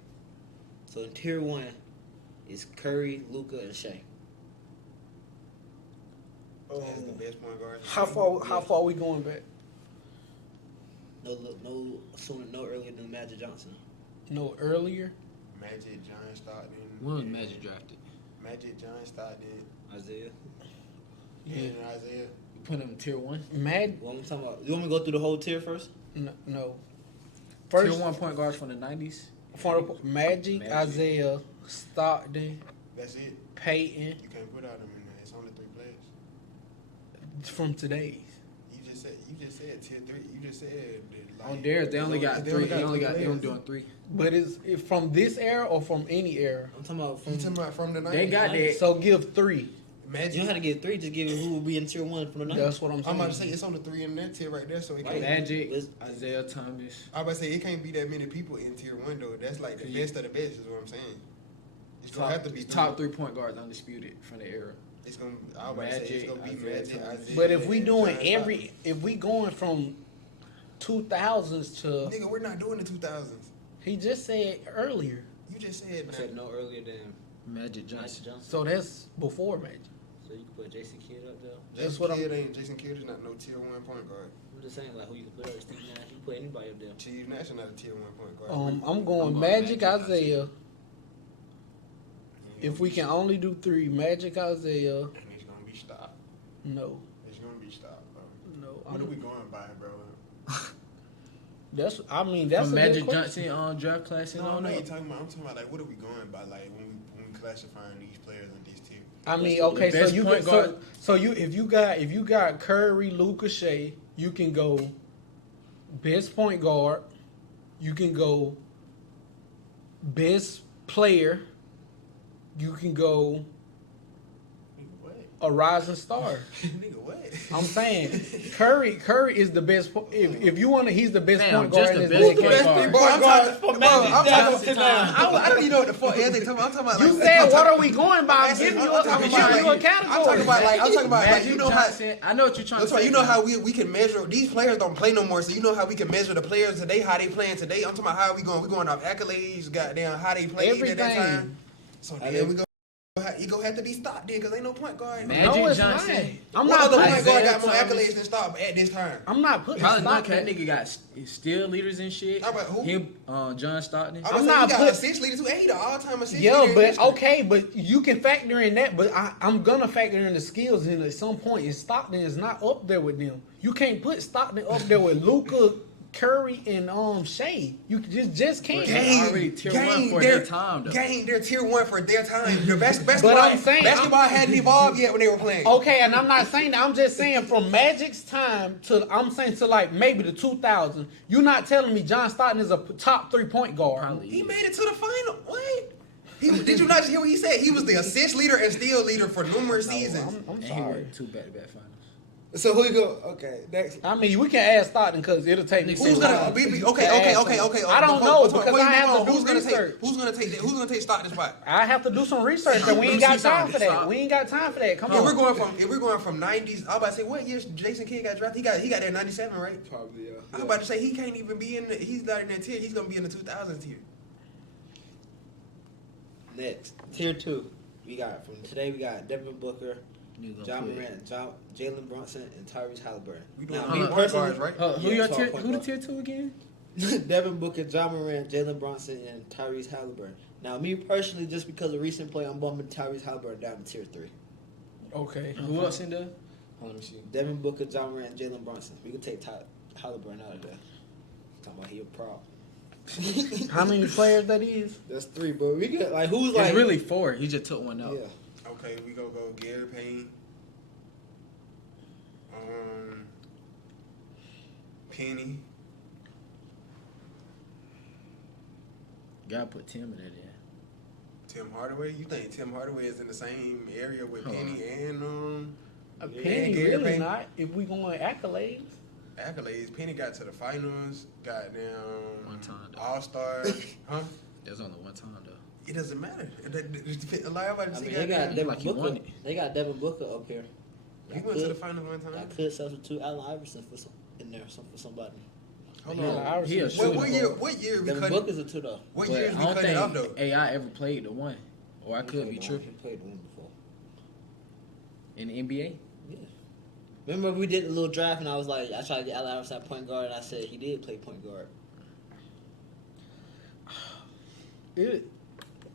So in tier 1 is Curry, Luka, and Shea. That's the best point guard. How far we going back? No earlier than Magic Johnson. No earlier. Magic, John Stockton. When was Magic drafted? Magic, John Stockton, Isaiah. and Isaiah. You put him in tier 1? What I'm talking about? You want me to go through the whole tier first? No. Tier First, 1 point guards from the 90s? for Magic, Magic. Isaiah, Stockton, That's it. Peyton, You can't put all them in there. It's only 3 players. from today's. You just said tier 3. You just said that, On theirs, they only got 3. They only doing 3. But is it from this era or from any era? I'm talking about You from. talking about from the 90s? They got that. So give 3. Magic. You don't have to get 3. Just give me who will be in tier 1 from the 90s. That's what I'm I'm saying. about to say it's on the 3 in that tier right there, so it can't. Magic, Let's- Isaiah Thomas. I'm about to say it can't be that many people in tier 1 though. That's like the best of the best is what I'm saying. It's gonna have to be Top 3 point guards undisputed from the era. It's gonna. I was about to say it's Magic, gonna be Isaiah Magic. Thomas. Isaiah, But if we and doing John if we going from 2000s to, Stockton. Nigga, we're not doing the 2000s. he just said earlier. You just said, I man. said no earlier than Magic Magic Johnson. Johnson. So that's before Magic. So you can put Jason Kidd up there. That's Jason what Jason Kidd is not no tier 1 point guard. I'm just saying like who you can put up. Steve Nash. You can put anybody up there. Steve Nash is not a tier 1 point guard. I'm going Magic, Isaiah. If we can only do 3, Magic, Isaiah. And it's gonna be stopped. No, It's gonna be stopped, bro. no. What are we going by, bro? That's From a good Magic question. Johnson on draft class and No, all I know that. you're talking about. I'm talking about like what are we going by, like when we classifying these players in these tiers? I mean, okay, so best you point can, guard. so you if you got Curry, Luka, Shea, you can go best point guard. You can go best player. You can go a rising star. Nigga, what? I'm saying Curry is the best. If you want to, he's the best Fam, point guard just in the this best decade. point guard. Bro, I'm talking Johnson about. I don't even know what the fuck everything talking about. I'm talking about. You like, said I'm what talking- are we going by? I'm giving you a category. I'm talking about like you know how. Johnson, I know what you're trying That's to why say. you know man. how we can measure these players don't play no more, so you know how we can measure the players today, how they playing today. I'm talking about how we going off accolades, goddamn how they played at that Everything. time. So then we go. He gonna have to be stopped then, cause ain't no point guard. Man. No, Magic it's Johnson. not. I'm What not other putting. point guard got more Isaiah accolades than Stock at this time? I'm not putting. Probably not, Stockton. cause that nigga got still leaders and shit. How about who? Him, John Stockton. I'm I'm not. not He got put- assist leader too. Ain't he the all-time assist Yeah, leader? in but history? okay, but you can factor in that. But I'm gonna factor in the skills, and at some point, and Stockton is not up there with them. You can't put Stockton up there with Luka, Curry, and Shea. You just can't. Game. Already tier one for their time, though. They're tier one for their time. The basketball, But I'm saying- basketball hadn't evolved yet when they were playing. Okay, and I'm not saying that. I'm just saying from Magic's time to I'm saying to like maybe the 2000s. You're not telling me John Stockton is a top 3-point guard. Probably He is. made it to the final. What? Did you not just hear what he said? He was the assist leader and steal leader for numerous seasons. I'm And he sorry. went 2 back-to-back finals. So who you go? Okay, next. I mean, we can add Stockton because it'll take me. Who's too gonna? long Okay. to add some. I don't know because I have to do research. Who's gonna take that? Who's gonna take Stockton's spot? I have to do some research, and we ain't got time for that. We ain't got time for that. Come If we're on. going from 90s, I was about to say what year Jason Kidd got drafted? He got there in 97, right? Probably, yeah. I was about to say he can't even be in. He's not in that tier. He's gonna be in the 2000s tier. Next, tier 2. We got from today. We got Devin Booker, Nigga John quit. Morant, Jalen Brunson, and Tyrese Halliburton. We doing Now, all me the point personally, guards, right? Who Yeah, your it's all tier? point Who the guard. tier 2 again? Devin Booker, John Morant, Jalen Brunson, and Tyrese Halliburton. Now, me personally, just because of recent play, I'm bumping Tyrese Halliburton down to tier 3. Okay. Who else in there? Let me see. Devin Booker, John Morant, and Jalen Brunson. We can take Halliburton out of there. Talking about he a prop. How many players that is? That's 3, but we could like who's It's like really 4. He just took one out. yeah. Okay, we gonna go Gary Payne. Penny. Gotta put Tim in there. Tim Hardaway. You think Tim Hardaway is in the same area with Hold Penny and Penny Gary really Payne? not. If we going accolades, accolades? Penny got to the finals. Got One time, though. All Star. Huh? There's only one time though. It doesn't matter. A lot of I everybody mean, say they got goddamn- Devin like he Booker. won it. They got Devin Booker up here. He went to the finals one time. I could substitute Allen Iverson for for somebody. Hold Yeah, on. Iverson He a is shooter. What year we Devin cut? Booker's a 2 though. What But years I we don't cut it off though? think AI ever played the 1. Or I could be He tripping. played the one before. In the NBA? Yeah. Remember we did the little draft and I was like, I tried to get Allen Iverson at point guard and I said he did play point guard.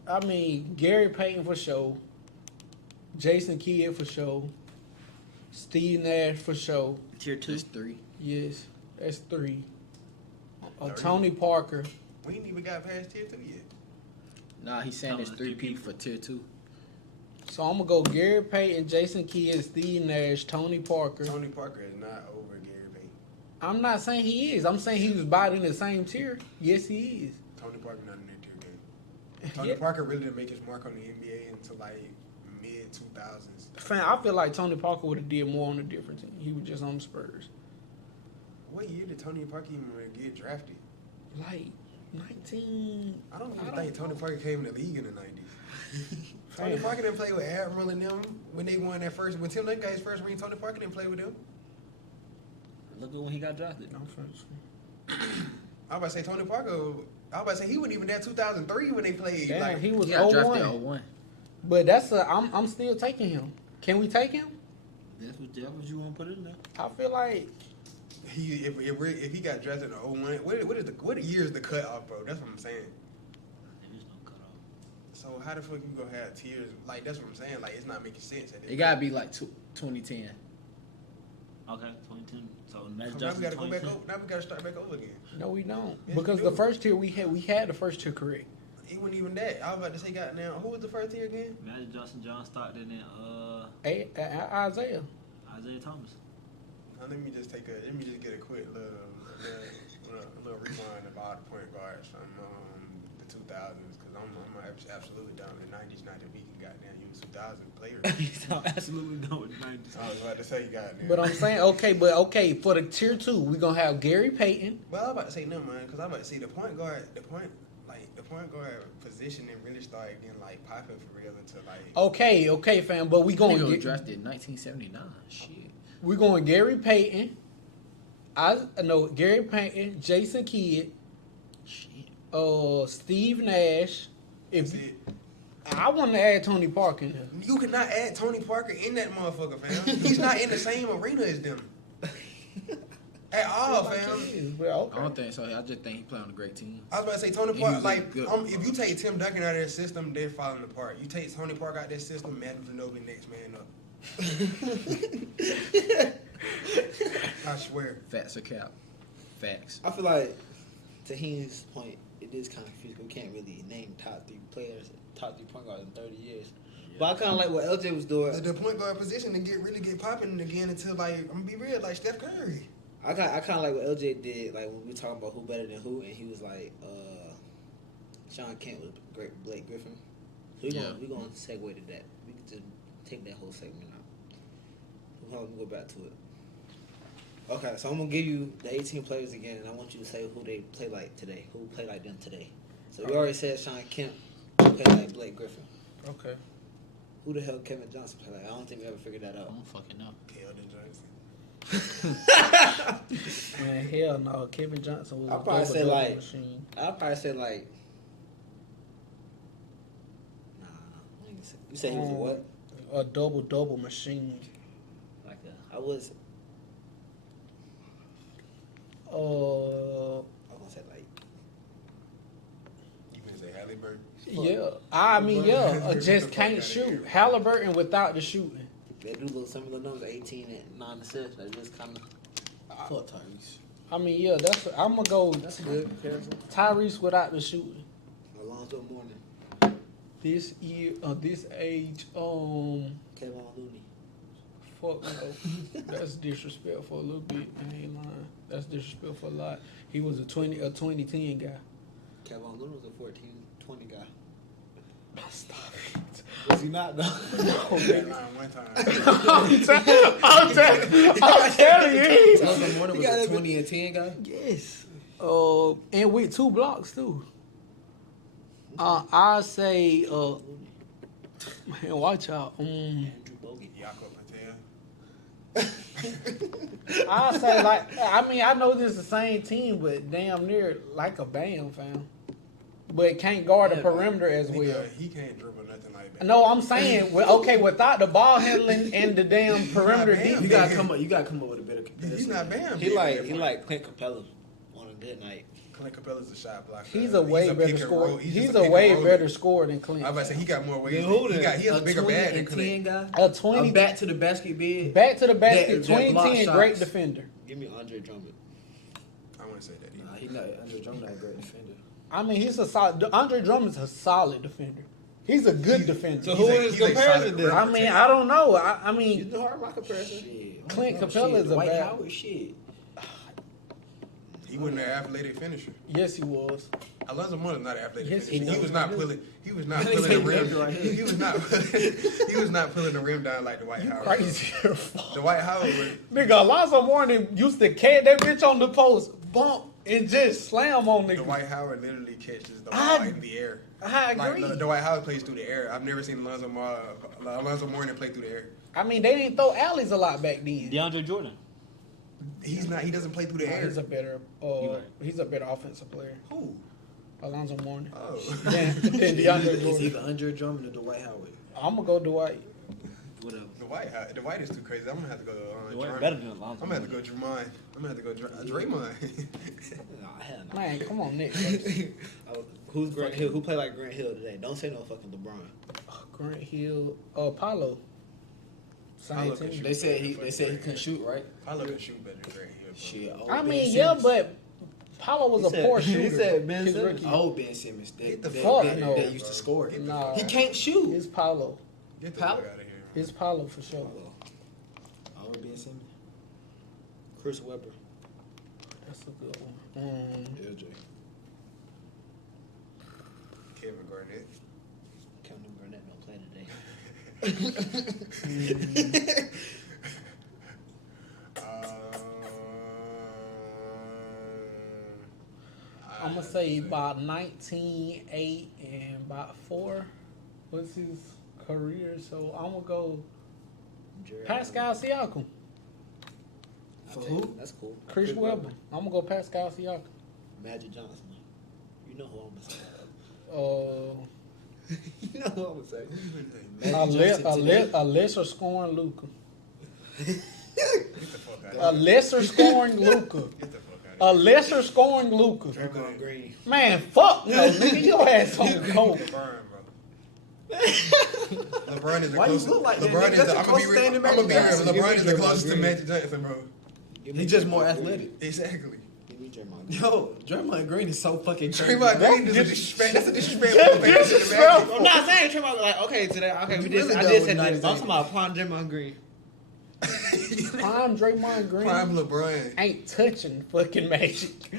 I mean, Gary Payton for sure, Jason Kidd for sure, Steve Nash for sure. Tier 2. Just 3. Yes, that's 3. Three. Tony Parker. We ain't even got past tier 2 yet. Nah, he's saying it's Oh, 3 three people for tier 2. So I'm gonna go Gary Payton, Jason Kidd, Steve Nash, Tony Parker. Tony Parker is not over Gary Payton. I'm not saying he is. I'm saying he was bought in the same tier. Yes, he is. Tony Parker not in that tier game. Tony Yeah. Parker really didn't make his mark on the NBA until like mid 2000s. Fan, I feel like Tony Parker would have did more on a different team. He was just on the Spurs. What year did Tony Parker even get drafted? Like 19. I don't even think Tony Parker came in the league in the 90s. Tony Fam. Parker didn't play with Admiral and them when they won that first. When Tim Duncan got his first ring, Tony Parker didn't play with them. Look at when he got drafted. I'm finished. I was about to say Tony Parker. I was about to say he wasn't even there 2003 when they played. Damn, like, he was He got 01. drafted 01. But I'm still taking him. Can we take him? That's what you want to put in there. I feel like if he got drafted in 01, what year is the cutoff, bro? That's what I'm saying. There's no cutoff. So how the fuck you gonna have tiers? Like that's what I'm saying. Like it's not making sense. It gotta be like 2010. Okay, 2010. So Magic Now we Johnson gotta go back 2010. over. Now we gotta start back over again. no, we don't Yes, because we the do. first tier we had the first tier correct. He wasn't even that. I was about to say, goddamn, who was the first tier again? Magic Johnson, John Stockton, and Isaiah. Isaiah Thomas. Now, let me just get a quick little rewind about the point guards from the 2000s, because I'm absolutely down with the 90s. Not that we can goddamn use 2000 players. Absolutely done with 90s. I was about to say, goddamn. But I'm saying, okay, for the tier 2, we're going to have Gary Payton. Well, I was about to say no, man, because I was about to say the point guard position didn't really start getting like popular for real until like. Okay, fam, but we going He to was drafted in 1979. Shit. we're going Gary Payton. I know Gary Payton, Jason Kidd, Shit. Steve Nash. That's it. I want to add Tony Parker in here. You cannot add Tony Parker in that motherfucker, fam. He's not in the same arena as them. At all, fam. Well, I don't think so. I just think he played on a great team. I was about to say Tony He Parker. was Like, good. if you take Tim Duncan out of their system, they're falling apart. You take Tony Parker out of their system, Manu Ginobili next man up. I swear. Facts or cap? Facts. I feel like, to his point, it is kind of confusing. We can't really name top 3 players, top 3 point guards in 30 years. Yeah. But I kind of like what LJ was doing. The point guard position to really get popping again until, like, I'm going to be real, like Steph Curry. I kind of like what LJ did, like when we talking about who better than who, and he was like, Sean Kent was great, Blake Griffin. So we gonna segue to that. We can just take that whole segment out. We'll go back to it. Okay, so I'm gonna give you the 18 players again, and I want you to say who they play like today. Who play like them today? So we already said Sean Kemp play like Blake Griffin. okay. Who the hell Kevin Johnson play like? I don't think we ever figured that I out. don't fucking know. Keldon Johnson. Man, hell no. Kevin Johnson was I'll probably say like. machine. I'll probably say like. Nah. You said he was a what? A double machine. Like I was. I was gonna say like. You can say Halliburton. Yeah, I mean, just can't shoot. Halliburton without the shooting. They do little similar numbers, 18 and 9 assists. They just kind of. Fuck Tyrese. I mean, I'm gonna go. That's a good comparison. Tyrese without the shooting. Alonzo Mourning, This year, this age, Kevon Looney. fuck no. That's disrespectful a little bit. I ain't lying. That's disrespectful a lot. He was a 2010 guy. Kevon Looney was a 14-20 guy. Stop Was he not though? One time. I'm telling you. Lonzo Mourning was a 20 and 10 guy. Yes. And with 2 blocks too. I say, man, watch out. Andrew Bogut. Jakob Patel. I say I know this is the same team, but damn near like a Bam fam. But can't guard the perimeter as well. He can't dribble nothing like that. No, I'm saying, without the ball handling and the damn perimeter Bam. defense. You gotta come up with a better comparison. He's not Bam. He like Clint Capella on a good night. Clint Capella's a shot blocker. He's a way better pick and roll. scorer. He's He's just a pick and way roller. better scorer than Clint. I was about to say he got more ways. Then who He has a bigger bag than 10 Clint. guy. A 20 A back to the basket bid. back to the basket, that block 2010, great shots. defender. Give me Andre Drummond. I want to say that. Nah, he's not. Andre Drummond not a great defender. I mean, he's a solid. Andre Drummond's a solid defender. He's a good defender. So who is he's a comparison solid then? I mean, I don't know. I mean, It's hard my comparison. Shit. Clint Oh, Capella shit. is a Dwight bad- Howard. Shit. He wasn't an athletic finisher. yes, he was. Alonzo Mourning's not an athletic Yes, finisher. he He was. was not pulling. He was not He pulling the said rim. right here. He was not. He was not pulling the rim down like Dwight Howard. Crazy. Dwight Howard was. Nigga, Alonzo Mourning used to catch that bitch on the post, bump, and just slam on niggas. Dwight Howard literally catches the I- ball in the air. I agree. Like, Dwight Howard plays through the air. I've never seen Alonzo Mourning play through the air. I mean, they didn't throw alleys a lot back then. DeAndre Jordan. He's not. He doesn't play through the air. He's a better, offensive player. Who? Alonzo Mourning. Oh. Than DeAndre It's Jordan. either Andre Drummond or Dwight Howard. I'm gonna go Dwight. Whatever. Dwight is too crazy. I'm gonna have to go. Dwight better than Alonzo. I'm gonna have to go Draymond. I'm gonna have to go Draymond. Nah, hell no. Man, come on, Nick. Who's Grant Hill? Who played like Grant Hill today? Don't say no fucking LeBron. Grant Hill, Paulo. Same Paulo can team. shoot. They said he couldn't shoot, right? I love to shoot better than Grant Hill. Shit. I Ben mean, yeah, Simmons. but Paolo was a poor shooter. He said Ben his Simmons. rookie. Oh, Ben Simmons. Get the That, fuck that, no. that used to score. Nah, He can't shoot. it's Paolo. Get the Pal- fuck out of here. It's Paolo for sure. Oh, Ben Simmons. Chris Webber. That's a good one. LJ. Kevin Garnett. Kevin Garnett don't play today. I'm gonna say about 19-8 and about 4. What's his career? So I'm gonna go Pascal Siakam. For who? That's cool. Chris Webber. I'm gonna go Pascal Siakam. Magic Johnson. You know who I'm gonna say. You know who I'm gonna say. A lesser scoring Luca. Get the fuck out A of here. lesser scoring Luca. Get the fuck out A lesser scoring Luca. Draymond Green. Man, fuck no, nigga. Your ass on coke. of here. LeBron is the Why you closest. look like that, LeBron nigga? is That's the. the I'm gonna be closest real. thing to I'm gonna be Magic real. Johnson. LeBron is the Give me closest to Draymond Magic Johnson, bro. He's just more athletic. Exactly. Give me Draymond Green. Yo, Draymond Green is so fucking crazy. Draymond Green is a disrespect. That's a disrespect. I'm not saying Draymond like okay today. Okay, we You did. really I done did with say this. 90s, I'm ain't talking about prime Draymond Green. Prime Draymond Green Prime LeBron. ain't touching fucking Magic.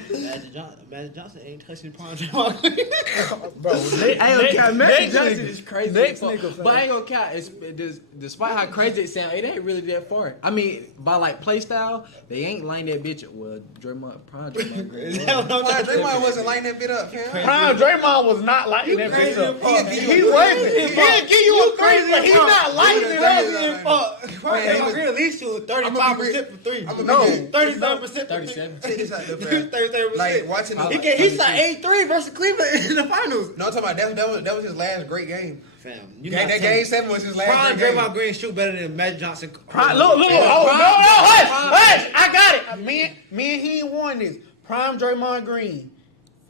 Magic Johnson ain't touching prime Draymond Green. Bro, I ain't gonna count. Magic Johnson nigga. is crazy. Next as fuck. nigga, fam. But I ain't gonna count. Despite how crazy it sounds, it ain't really that far. I mean, by like play style, they ain't line that bitch up. Well, Prime Draymond Green. Draymond wasn't lighting that bit up, fam. Prime Draymond was not lighting that bitch up. He wasn't. He'll give you a three, but he's not lighting it up. Draymond Green at least shoot 35% from three. No. 37%. 37. Check this out, though, fam. 37%. Like watching. He shot 83 versus Cleveland in the finals. No, I'm talking about that was his last great game. Fam, That game 7 was his last prime great game. Draymond Green shoot better than Magic Johnson. Look. Oh, no, hush. I got it. Me and he ain't won this. Prime Draymond Green.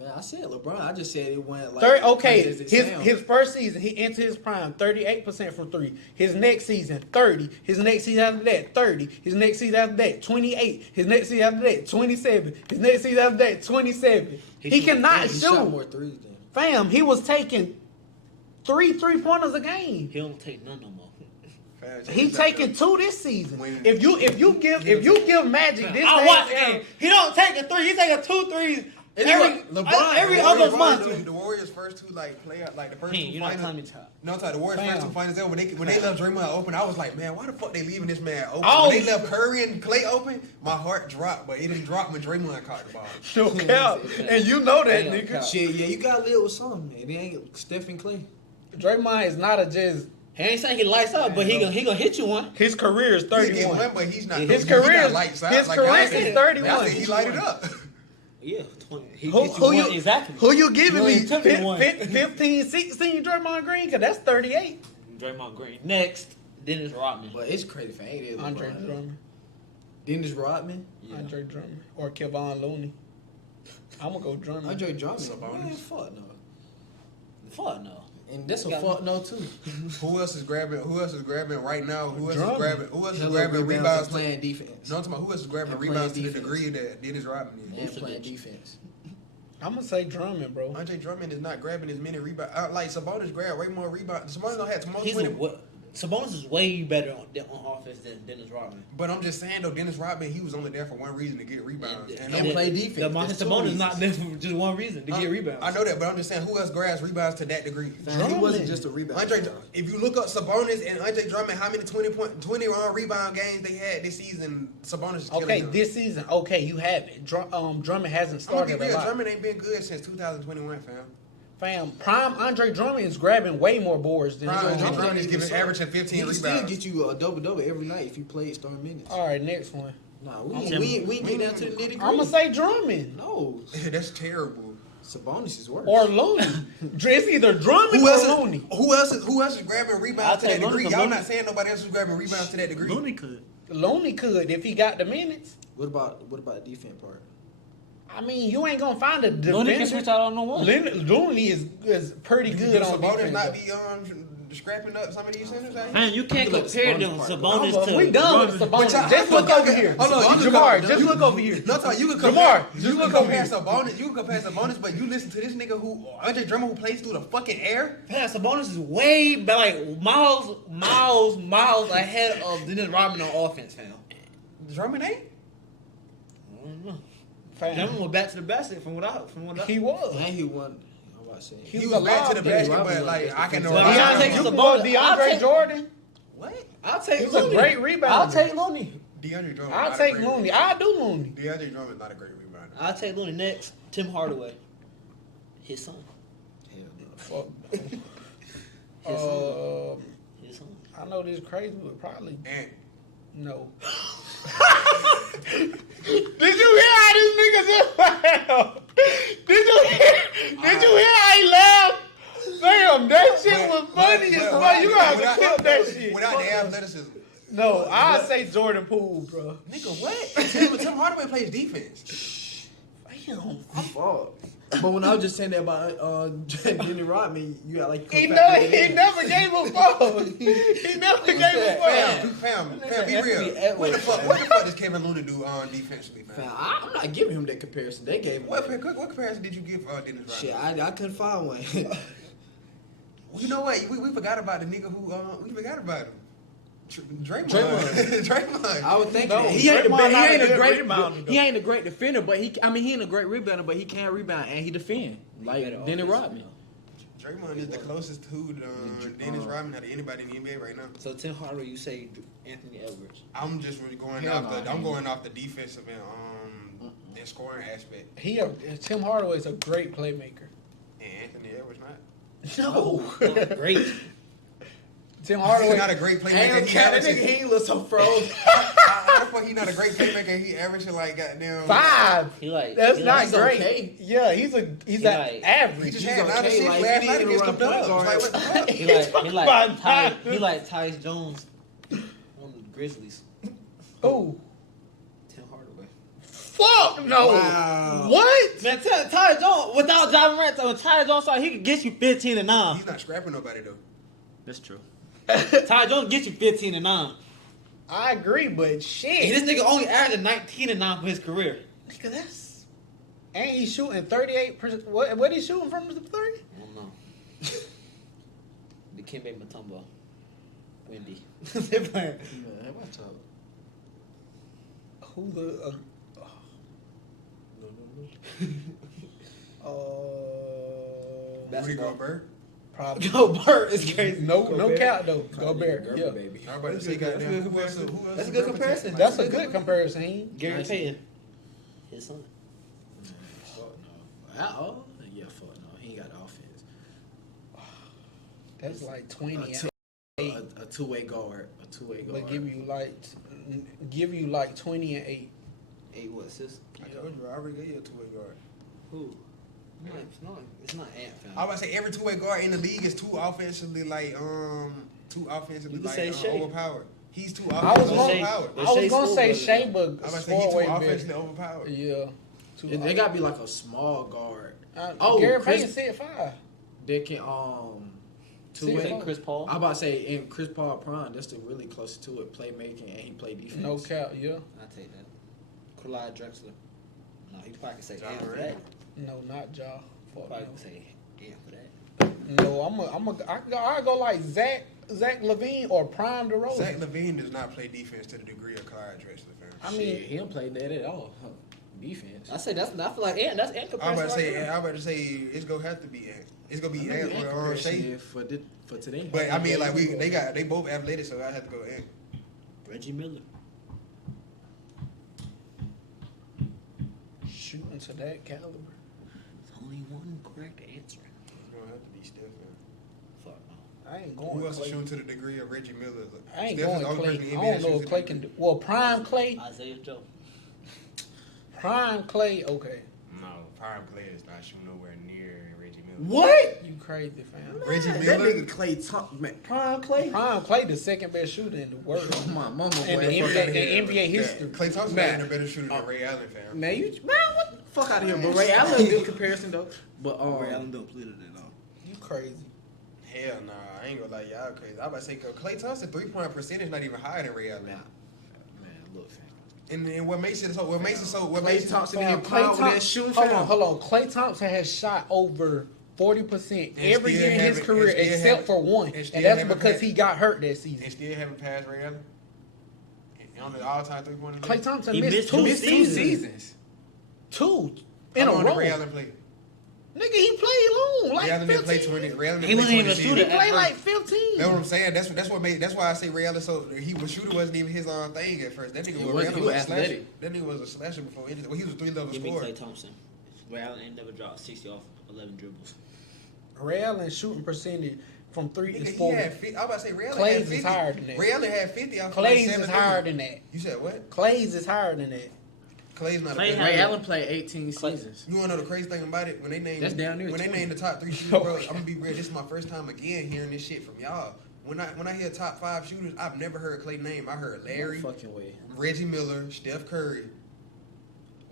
Man, I said LeBron. I just said it went like. Okay, as it sound. his first season, he entered his prime, 38% from 3. His next season, 30. His next season after that, 30. His next season after that, 28. His next season after that, 27. His next season after that, 27. He cannot He shot shoot. more threes than. Fam, he was taking 3-3-pointers a game. He don't take none no more. Fam, check He this out, taking 2 this season. When- If you give Magic this, I watch the game. He don't take a 3. He take a 2 threes every The other Warriors' month. The Warriors' first two playoff, the first Hey, two you're not finals. telling me to. No, I'm talking the Warriors' first two finals ever. When they left Draymond open, I was like, man, why the fuck they leaving this man open? Oh. When they left Curry and Clay open, my heart dropped, but it didn't drop when Draymond caught the ball. Sure count. And you know that, nigga. Shit, yeah, you gotta live with something. It ain't Stephen Clay. Draymond is not a just. He ain't saying he lights up, but he gonna hit you one. His career is He get 31. one, but he's not. His he career, not lights out. his Like career I is said, 31. I said he lighted up. Yeah, 20. He Who hit you one you exactly. Who you giving You me? ain't took me one. 15, 16 Draymond Green? Cause that's 38. Draymond Green. Next, Dennis Rodman. But it's crazy for ain't it? Andre LeBron. Drummond. Dennis Rodman. Andre Drummond or Kevon Looney. I'm gonna go Drummond. Andre Drummond. Sabonis. Man, fuck no. Fuck no. And that's a Got fuck no too. Who else is grabbing right now? Who else Drummond. Who else is Hella grabbing rebounds rebounds? and playing defense. No, I'm talking about who else is grabbing And rebounds to playing the degree that Dennis Rodman is. And playing defense. I'm gonna say Drummond, bro. Andre Drummond is not grabbing as many rebounds. Like Sabonis grabbed way more rebounds. Sabonis don't have more He's 20. Sabonis is way better on offense than Dennis Rodman. But I'm just saying though, Dennis Rodman, he was only there for one reason to get rebounds. And play defense. Demontis That's two Sabonis is reasons. not there for just one reason to get rebounds. I know that, but I'm just saying, who else grabs rebounds to that degree? Man, he wasn't just a rebound. Andre, if you look up Sabonis and Andre Drummond, how many 20 rebound games they had this season? Sabonis is killing Okay, them. this season, okay, you have it. Drummond hasn't I'm gonna be started a real. lot. Drummond ain't been good since 2021, fam. Fam, prime Andre Drummond is grabbing way more boards than Prime Drummond. Drummond is giving averaging 15 He rebounds. still get you a double every night if you play starting minutes. All right, next one. Nah, we ain't get down to the nitty gritty. I'm gonna say Drummond No, That's terrible. Sabonis is worse. or Looney. It's either Drummond Who or else? Looney. Who else is grabbing rebounds to I'll that take degree? Looney, Y'all Looney. not saying nobody else is grabbing rebounds to that degree. Looney could. Looney could if he got the minutes. What about the defense part? I mean, you ain't gonna find a Looney can defender. switch out on no one. Looney is pretty good Do on Sabonis defense. not though. be scrapping up some of these centers out here? Man, you can't compare them Sabonis to. We done with Sabonis. Just look over here. Hold on, Jamar, just look over here. No, you can compare. Jamar, You can compare Sabonis. You can compare Sabonis, but you listen to this nigga who Andre Drummond who plays through the fucking air. Man, Sabonis is way like miles ahead of Dennis Rodman on offense, fam. Drummond ain't. I don't know. Drummond was back to the basket from what I. He was. And he won. I'm about to say. He was back to the basket, but like I can know. But Beyonce You the can ball. go DeAndre Jordan. What? I'll take He's a Looney. great rebounder. I'll take Looney. DeAndre Drummond. I'll take Looney. I'll do Looney. DeAndre Drummond not a great rebounder. I'll take Looney next. Tim Hardaway, his son. Fuck. His son. His son. I know this crazy, but probably And no. Did you hear how this nigga just laughed? Did you hear how he laughed? Damn, that shit was funny as fuck. You gotta have to clip that shit. Without the athleticism. No, I'll say Jordan Poole, bro. Nigga, what? Tim Hardaway plays defense. Damn. Fuck. But when I was just saying that about Dennis Rodman, you got like He never gave a fuck. He never gave a fuck. Fam, be That's real. the Edwards, What the fuck does Kevin Looney do defensively, fam? Fam, I'm not giving him that comparison. They gave him. What comparison did you give Dennis Rodman? Shit, I couldn't find one. You know what? We forgot about the nigga who we forgot about him. Draymond. Draymond. I would think No, that. He ain't a great rebounder, though. he ain't a great defender, but he ain't a great rebounder, but he can rebound and he defend like Dennis Rodman. Draymond is the closest to Dennis Rodman out of anybody in the NBA right now. So Tim Hardaway, you say Anthony Edwards. I'm just really going off the defensive and scoring aspect. Tim Hardaway's a great playmaker. And Anthony Edwards not. No. Great. Tim He's Hardaway. not a great playmaker. Ain't He that averages- nigga, he look so frozen. How the fuck he not a great playmaker? He averaging like goddamn 5. He like That's he not like, he's great. okay. Yeah, he's He at like- He average. just He's had 9 okay, assists like, last he night didn't against run the point Dubs. guard. Like what the fuck? he like Tyus Jones on the Grizzlies. Ooh. Tim Hardaway. Fuck no. Wow. What? Man, Tyus Jones without John Morant, when Tyus Jones started, he could get you 15 and 9. He's not scrapping nobody though. That's true. Tyus Jones get you 15 and 9. I agree, but And shit. this nigga only averaged 19 and 9 for his career. Nigga, that's. Ain't he shooting 38%? What he shooting from the 30? I don't know. Dikembe Mutombo. Wendy. They playing. Man, what's up? Who the. Rudy Basketball. Gobert. Probably. Yo, Burt is crazy. No count though. Go Bear. Gerber, Yeah. baby. I'm about to say goddamn. Who else? That's a good comparison. That's a good comparison. He. Gary Nice. Payton. His son. Fuck no. Oh, yeah, fuck no. He ain't got offense. That's like 20 and A two-way guard. A two-way guard. but give you like 20 and 8. 8 what, sis? I told you, I already gave you a two-way guard. Who? No, it's not Ant fam. I was about to say every two-way guard in the league is too offensively You can say Shea. overpowered. He's too I was offensively gonna, overpowered. I was gonna say Shea Shea, but I was about to say he's score too way offensively better. overpowered. Yeah. They got to be like a small guard. Gary Chris- Payton said 5. They can two-way. See, Chris Paul. I'm about to say in Chris Paul prime, that's the really close to it, playmaking, and he play defense. No cap, yeah. I take that. Clyde Drexler. No, he probably can say John Ant for Morant. that. No, not Ja. Fuck Probably no. can say Ant for that. No, I go like Zach Levine or Prime DeRozan. Zach Levine does not play defense to the degree of Clyde Drexler, fam. I Shit, mean, he don't play that at all. Defense. I say that's. I feel like Ant. That's Ant I'm comparison. about to say, right there. I'm about to say, it's gonna have to be Ant. It's gonna be Ant or Comparison Shea. for today. But I mean, like they both athletic, so I have to go Ant. Reggie Miller. shooting to that caliber. There's only one correct answer. It's gonna have to be Steph, man. Fuck no. I ain't Who going else is Clay. shooting to the degree of Reggie Miller? I ain't Steph is going the only Clay. person in the I NBA don't know that if Clay shoots can to do. Well, Prime Clay. Isaiah Joe. Prime Clay. Okay. No, prime player is not shooting nowhere near Reggie Miller. What? You crazy, fam. Reggie That Miller? nigga Clay man. Prime Clay? Prime Clay, the second best shooter in the world. Oh, my mama, In boy. the Fuck outta here. NBA history. Klay Thompson Man. ain't a better shooter than Ray Allen, fam. Man, what the fuck out of here? But Ray Allen, good comparison though. But Ray Allen don't play that at all. You crazy. Hell nah, I ain't gonna lie, y'all crazy. I about to say, Klay Thompson 3-point percentage not even higher than Ray Allen. Man, look, fam. And what makes it so? What makes it so? What Klay makes it Thompson Fam, in power with that shooting, fam. Hold on. Klay Thompson has shot over 40% every still year in his haven't- career and still except haven't- for one, and and still that's haven't because passed- he got hurt that season. and still haven't passed Ray Allen on the all-time 3-point. Klay Thompson He missed missed two two Missed 2 seasons. seasons. Two in How a long row. did Ray Allen play? Nigga, he played long, Ray like Allen didn't play 15. 20. Ray Allen He didn't wasn't play even 20 a shooter. He seasons. played like 15. That's what I'm saying. That's why I say Ray Allen. So he was shooter wasn't even his own thing at first. That nigga He was, was- Ray Allen he was was a slasher. athletic. That nigga was a slasher before anything. Well, he was a 3-level Give me scorer. Klay Thompson. Ray Allen ain't never dropped 60 off 11 dribbles. Ray Allen's shooting percentage from 3 Nigga, is he 40. had 50. I was about to say Ray Allen Clay's had is 50. higher than that. Ray Allen had 50 off Clay's like is 7 higher threes. than that. You said what? Clay's is higher than that. Clay's not Klay a had- Ray Allen played 18 Klay- seasons. You wanna know the crazy thing about it? When they named That's down near when they 20. named the top 3 shooters, bro, I'm gonna be real. This is my first time again hearing this shit from y'all. When I hear top 5 shooters, I've never heard Klay name. I heard Larry, No fucking way. Reggie Miller, Steph Curry.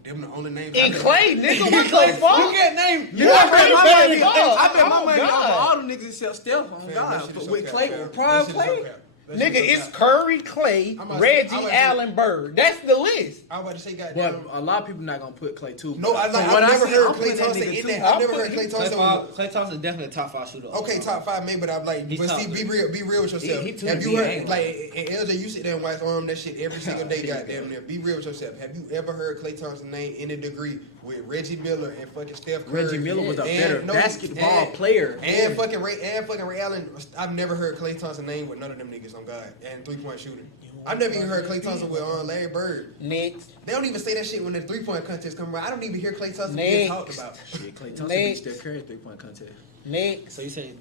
Them the only names. And I know. Clay, nigga, what the fuck? You can't name. You I bet already my said money. it. I bet my Oh, money on God. all them niggas except Steph. On Fam, that God, shit is but so with cap, Clay, fam. prime That shit is so Clay. cap. That Nigga, shit is so it's cap. Curry, Clay, I'm about to Reggie, say- I'm about to say- Allen, Bird. That's the list. I was about to say, But goddamn. a lot of people not gonna put Clay too. No, From I've what I never see, heard I'm Klay putting that Thompson nigga in too. that. I've never I'm heard putting- Klay Thompson. Klay Thompson is definitely a top 5 shooter. Okay, top 5 maybe, but I'm like, He's but top see, be three. real with yourself. He too Have you big, heard ain't like and LJ? You sit there and watch that shit every single day, Shit, goddamn bro. near. Be real with yourself. Have you ever heard Klay Thompson's name in a degree with Reggie Miller and fucking Steph Curry? Reggie Miller was a and- better no, basketball and- player. And fucking Ray Allen. I've never heard Klay Thompson's name with none of them niggas on God and 3-point shooting. I've never even heard Klay Thompson with Larry Bird. Next. They don't even say that shit when the 3-point contest come around. I don't even hear Klay Thompson being Next. talked about. Shit, Klay Thompson beat Next. Steph Curry 3-point contest. Next. So you saying?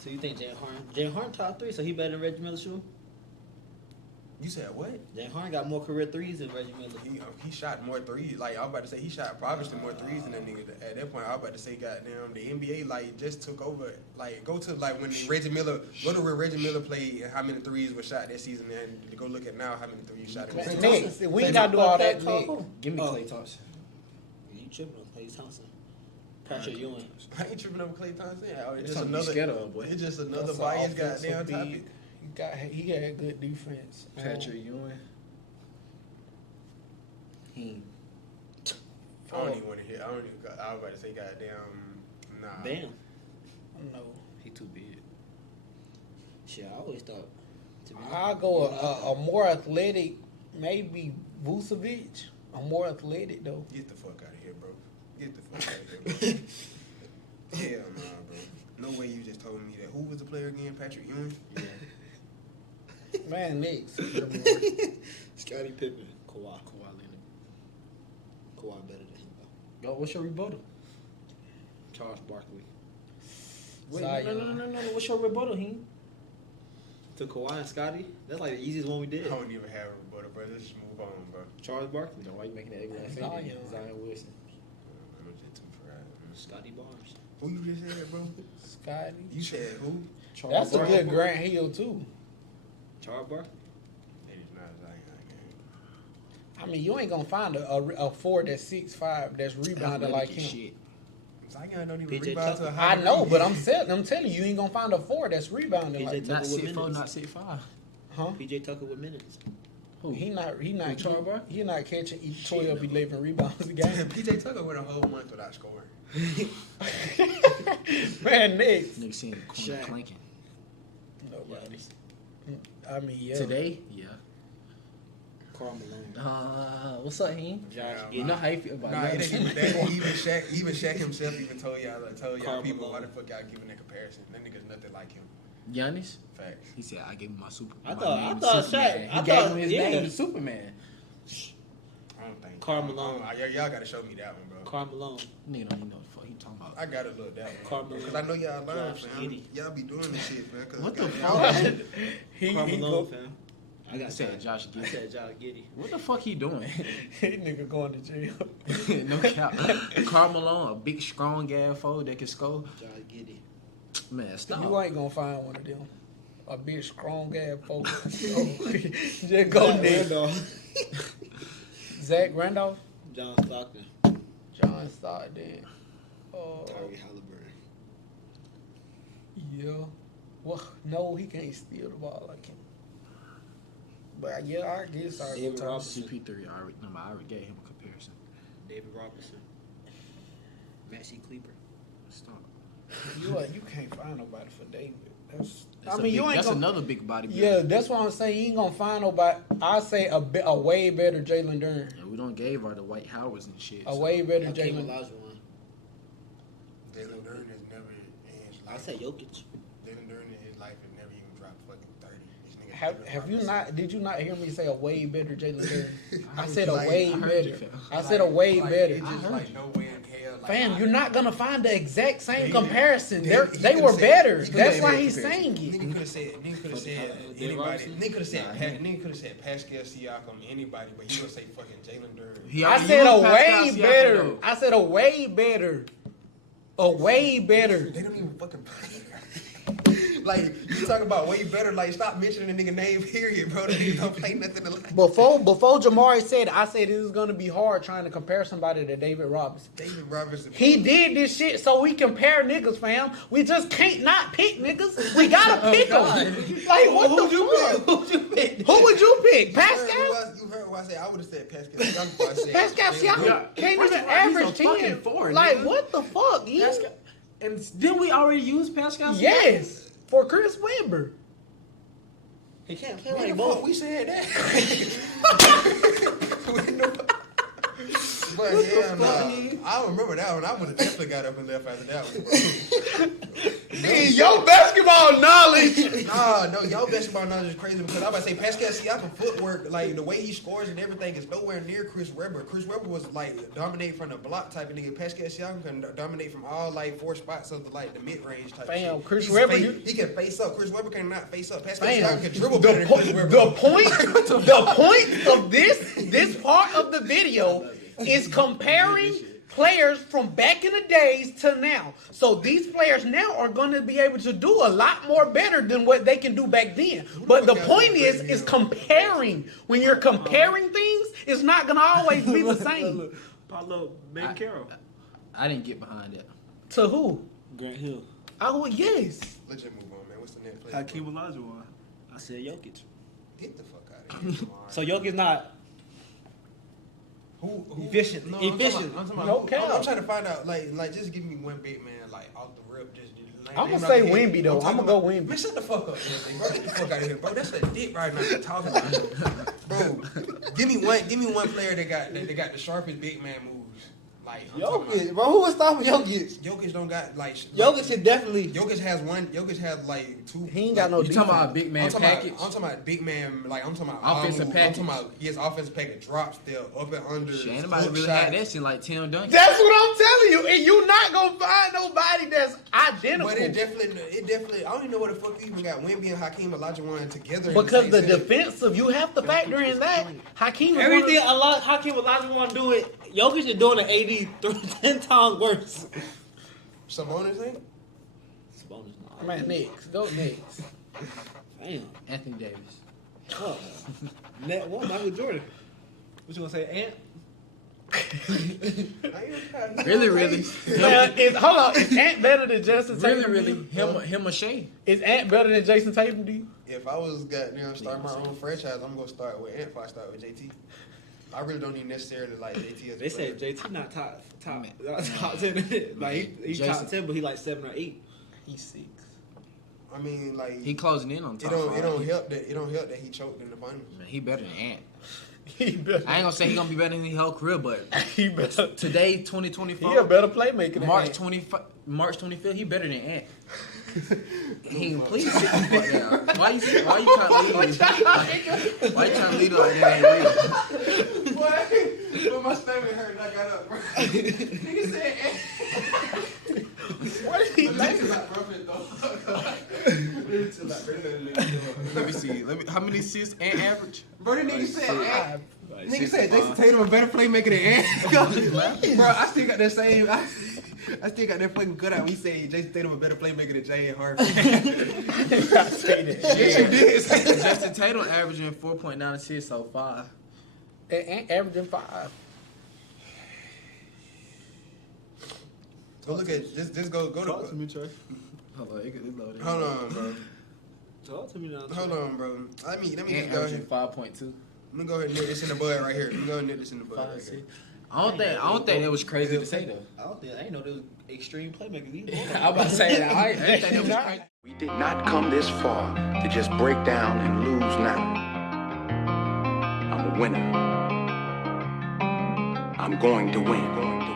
So you think Jalen Harden? Jalen Harden top 3, so he better than Reggie Miller shooting? You said what? Jalen Harden got more career 3s than Reggie Miller. He shot more threes. Like I was about to say, he shot probably more threes than that nigga. At that point, I was about to say, goddamn, the NBA like just took over. Like go to like when Reggie Miller where Reggie Miller played and how many threes were shot that season, and go look at now how many threes shot. Klay In Next. We ain't gotta do all that. Next. Give me Oh. Klay Thompson. You tripping on Klay Thompson? Patrick Ewing. I ain't tripping over Klay Thompson. Oh, It's it's just something to be scared of, boy. It's just another That's biased an offensive goddamn topic. big. He had good defense. Patrick Ewing. He. I don't even want to hear. I was about to say, goddamn, nah. Bam. No. He too big. Shit, I always thought. To be I'll go a more athletic, maybe Vucevic. A more athletic though. Get the fuck out of here, bro. Get the fuck out of here, bro. Hell nah, bro. No way you just told me that. Who was the player again? Patrick Ewing? Yeah. Man, next. Scottie Pippen. Kawhi. Kawhi Leonard. Kawhi better than him though. Yo, what's your rebuttal? Charles Barkley. Wait, Zion. no. What's your rebuttal, he? To Kawhi and Scotty? That's like the easiest one we I did. don't even have a rebuttal, bro. Let's just move on, bro. Charles Barkley. Why you making that ugly ass Zion. face? Zion Wilson. I'm just too fried. Scotty Barnes. Who you just said, bro? Scotty. You said who? Charles That's a Barkley. good Grant Hill too. Charles Barkley. That is not Zion game. I mean, you ain't gonna find a forward that's 6'5" that's rebounding like him. Shit. Zion don't even PJ rebound to a Tucker. high I know, degree. but I'm telling you, you ain't gonna find a forward that's rebounding like PJ that. Not Tucker with 6'4", minutes. not 6'5". Huh? PJ Tucker with minutes. Who? He not Charles Barkley? he not catching 12, 11 rebounds a game. PJ Tucker went a whole month without scoring. Man, next. Nigga seeing the corner Shaq. clanking. Nobody. I mean, yeah. Today? Yeah. Karl Malone. What's up, he? Josh Yeah, Giddey. You know how you feel about Nah, that? it ain't even that. Even Shaq himself even told y'all Karl people, Malone. why the fuck y'all giving that comparison? That nigga's nothing like him. Giannis? Facts. He said, I gave him my super. I my thought- name I is thought Superman." Shaq- He I gave thought- him his yeah. name, Superman. I don't think. Karl Malone. Y'all gotta show me that one, bro. Karl Malone. Nigga don't even know what the fuck he talking about. I gotta look that Karl one. Malone. Because I know y'all learn, Josh fam. Giddey. Y'all be doing this shit, man. 'cause What the goddamn- fuck? he Karl he Malone, go, fam. I got said Josh I Giddey. said Josh Giddey. What the fuck he doing? he nigga going to jail. No cap. Karl Malone, a big strong ass foe that can score. Josh Giddey. Man, stop. You ain't gonna find one of them. A big strong ass folk. Just go next. Zach Randolph, John Stockton. John Stockton. Tyree Halliburton. Yeah. Well, no, he can't steal the ball like him. But yeah, I guess I David Robinson. CP3, I already gave him a comparison. David Robinson. Maxie Kleber. Stop. You can't find nobody for David. That's That's another big body. Yeah, that's what I'm saying. You ain't gonna find nobody. I say a way better Jalen Durn. And we don't gave her the White Howards and shit. A way better Hakeem Jalen. Olajuwon. Jalen Durden has never in his I life. say Jokic. Jalen Durden in his life has never even dropped fucking 30. This nigga Have you not? Did you not hear me say a way better Jalen Durn? I said a Like, way I heard better. you, fam. I said a way like, better. It's just like no way in hell. Like, Fam, you're not gonna find the exact same He- comparison. he They could've were said- better. he could've That's said why that he's comparison. saying it. Nigga could have said anybody. Nigga could have said nigga could have said Pascal Siakam, anybody, but he gonna say fucking Jalen Durden. He I already said a used way Pascal Siakam, better. though. I said a way better. A way better. They don't even fucking play. Like, you talk about way better, like, stop mentioning the nigga name, period, bro. They don't play nothing alike. Before Jamari said it, I said it was gonna be hard trying to compare somebody to David Robinson. David Robinson. He did this shit so we compare niggas, fam. We just can't not pick niggas. We gotta pick them. Like, what Who'd you pick? Who'd you pick? Who would you pick? Pascal? You heard what I said? I would have said Pascal Siakam before I said Pascal Jalen Durden. Siakam can't First even of all, he's a average fucking 10. four, Like, nigga. what the fuck? You- Pascal, and didn't we already use Pascal Siakam? Yes, for Chris Webber. He can't play When like the fuck both. we said that? But yeah, nah, I remember that one. I would have definitely got up and left after that one. Your basketball knowledge. No, y'all basketball knowledge is crazy because I was about to say Pascal Siakam footwork, like the way he scores and everything is nowhere near Chris Webber. Chris Webber was like dominate from the block type of nigga. Pascal Siakam can dominate from all like 4 spots of the mid range type. Fam, of shit. Chris He's Webber, he can face up. Chris Webber cannot face up. Pascal Fam, Siakam can dribble better than Chris Webber. the point of this part of the video is comparing players from back in the days to now. So these players now are going to be able to do a lot more better than what they can do back then. But the point is comparing. When you're comparing things, it's not going to always be the same. Paulo Carroll. I didn't get behind that. To who? Grant Hill. Oh, yes. Let's just move on, man. What's the next play? Hakeem Olajuwon. I said Jokic. Get the fuck out of here. So Jokic not Who efficient. No, Efficient. I'm talking about No who- cap. I'm trying to find out, like, just give me one big man, like, off the rip. Just I'm name gonna off say the head. Wemby, though. talking I'm gonna go about- Wemby. Man, shut the fuck up, man, bro. Get the fuck out of here, bro. That's a dick right now. You're talking about, bro. Give me one player that got the sharpest big man moves. Like, I'm talking Jokic, about, bro. Who was stopping Jokic? Jokic don't got like. Jokic should definitely. Jokic has like 2. He ain't got no You talking about a big I'm man talking, package? I'm talking about big man, like I'm talking about Offensive I'm package. talking about his offensive package, drop still, up and under. Shit, ain't nobody hook really shot. had that shit like Tim Duncan. That's what I'm telling you. And you're not going to find nobody that's identical. But it definitely, I don't even know what the fuck you even got Wemby and Hakeem Olajuwon together. in Because same the sentence. defensive, you have to factor in that. Hakeem is Everything one of Hakeem Olajuwon do it. Jokic is doing the AD 10 times worse. Sabonis ain't? Bonus, the, man, next. Go next. Damn. Anthony Davis. Fuck. Net one, Michael Jordan. What you gonna say, Ant? Really? Man, hold on. Is Ant better than Jason Tatum? Really? Him or Shea? Is Ant better than Jason Tatum to you? If I was goddamn start my own franchise, I'm gonna start with Ant before I start with JT. I really don't even necessarily like JT as a They said player. JT not top 10. Like he's top Jason- 10, but he like 7 or 8. He's 6. I mean, like He closing in on it top don't five. help that he choked in the finals. Man, he better than Ant. He better. I ain't gonna say he gonna be better than his whole career, but He better. today, He a 2024, better playmaker than March Ant. 25th, he better than Ant. He please sit the fuck down. Why you trying to lead? Why you trying to lead like that ain't real? But my stomach hurt and I got up, bro. Nigga said Ant. What is he like? Let me see. How many assists Ant average? Bro, that nigga said Ant. Nigga said Jason Tatum a better playmaker than Ant. Bro, I still got that same. I still got that fucking cutout. We say Jason Tatum a better playmaker than Jay and Harvey. I say that. Yes, you did. Justin Tatum averaging 4.9 assists so far. Ant averaging 5. Go look at just go to me, Trey. Hold on, it loaded. Hold on, bro. Talk to me now. Hold on, bro. Let me Ant just go averaging ahead. 5.2. Let me go ahead and nip this in the bud right here. Let me go ahead and nip this in the bud right here. I don't think it was crazy to say though. I ain't know there was extreme playmakers either. I'm about to say that. I ain't think it was crazy. We did not come this far to just break down and lose now. I'm a winner. I'm going to win.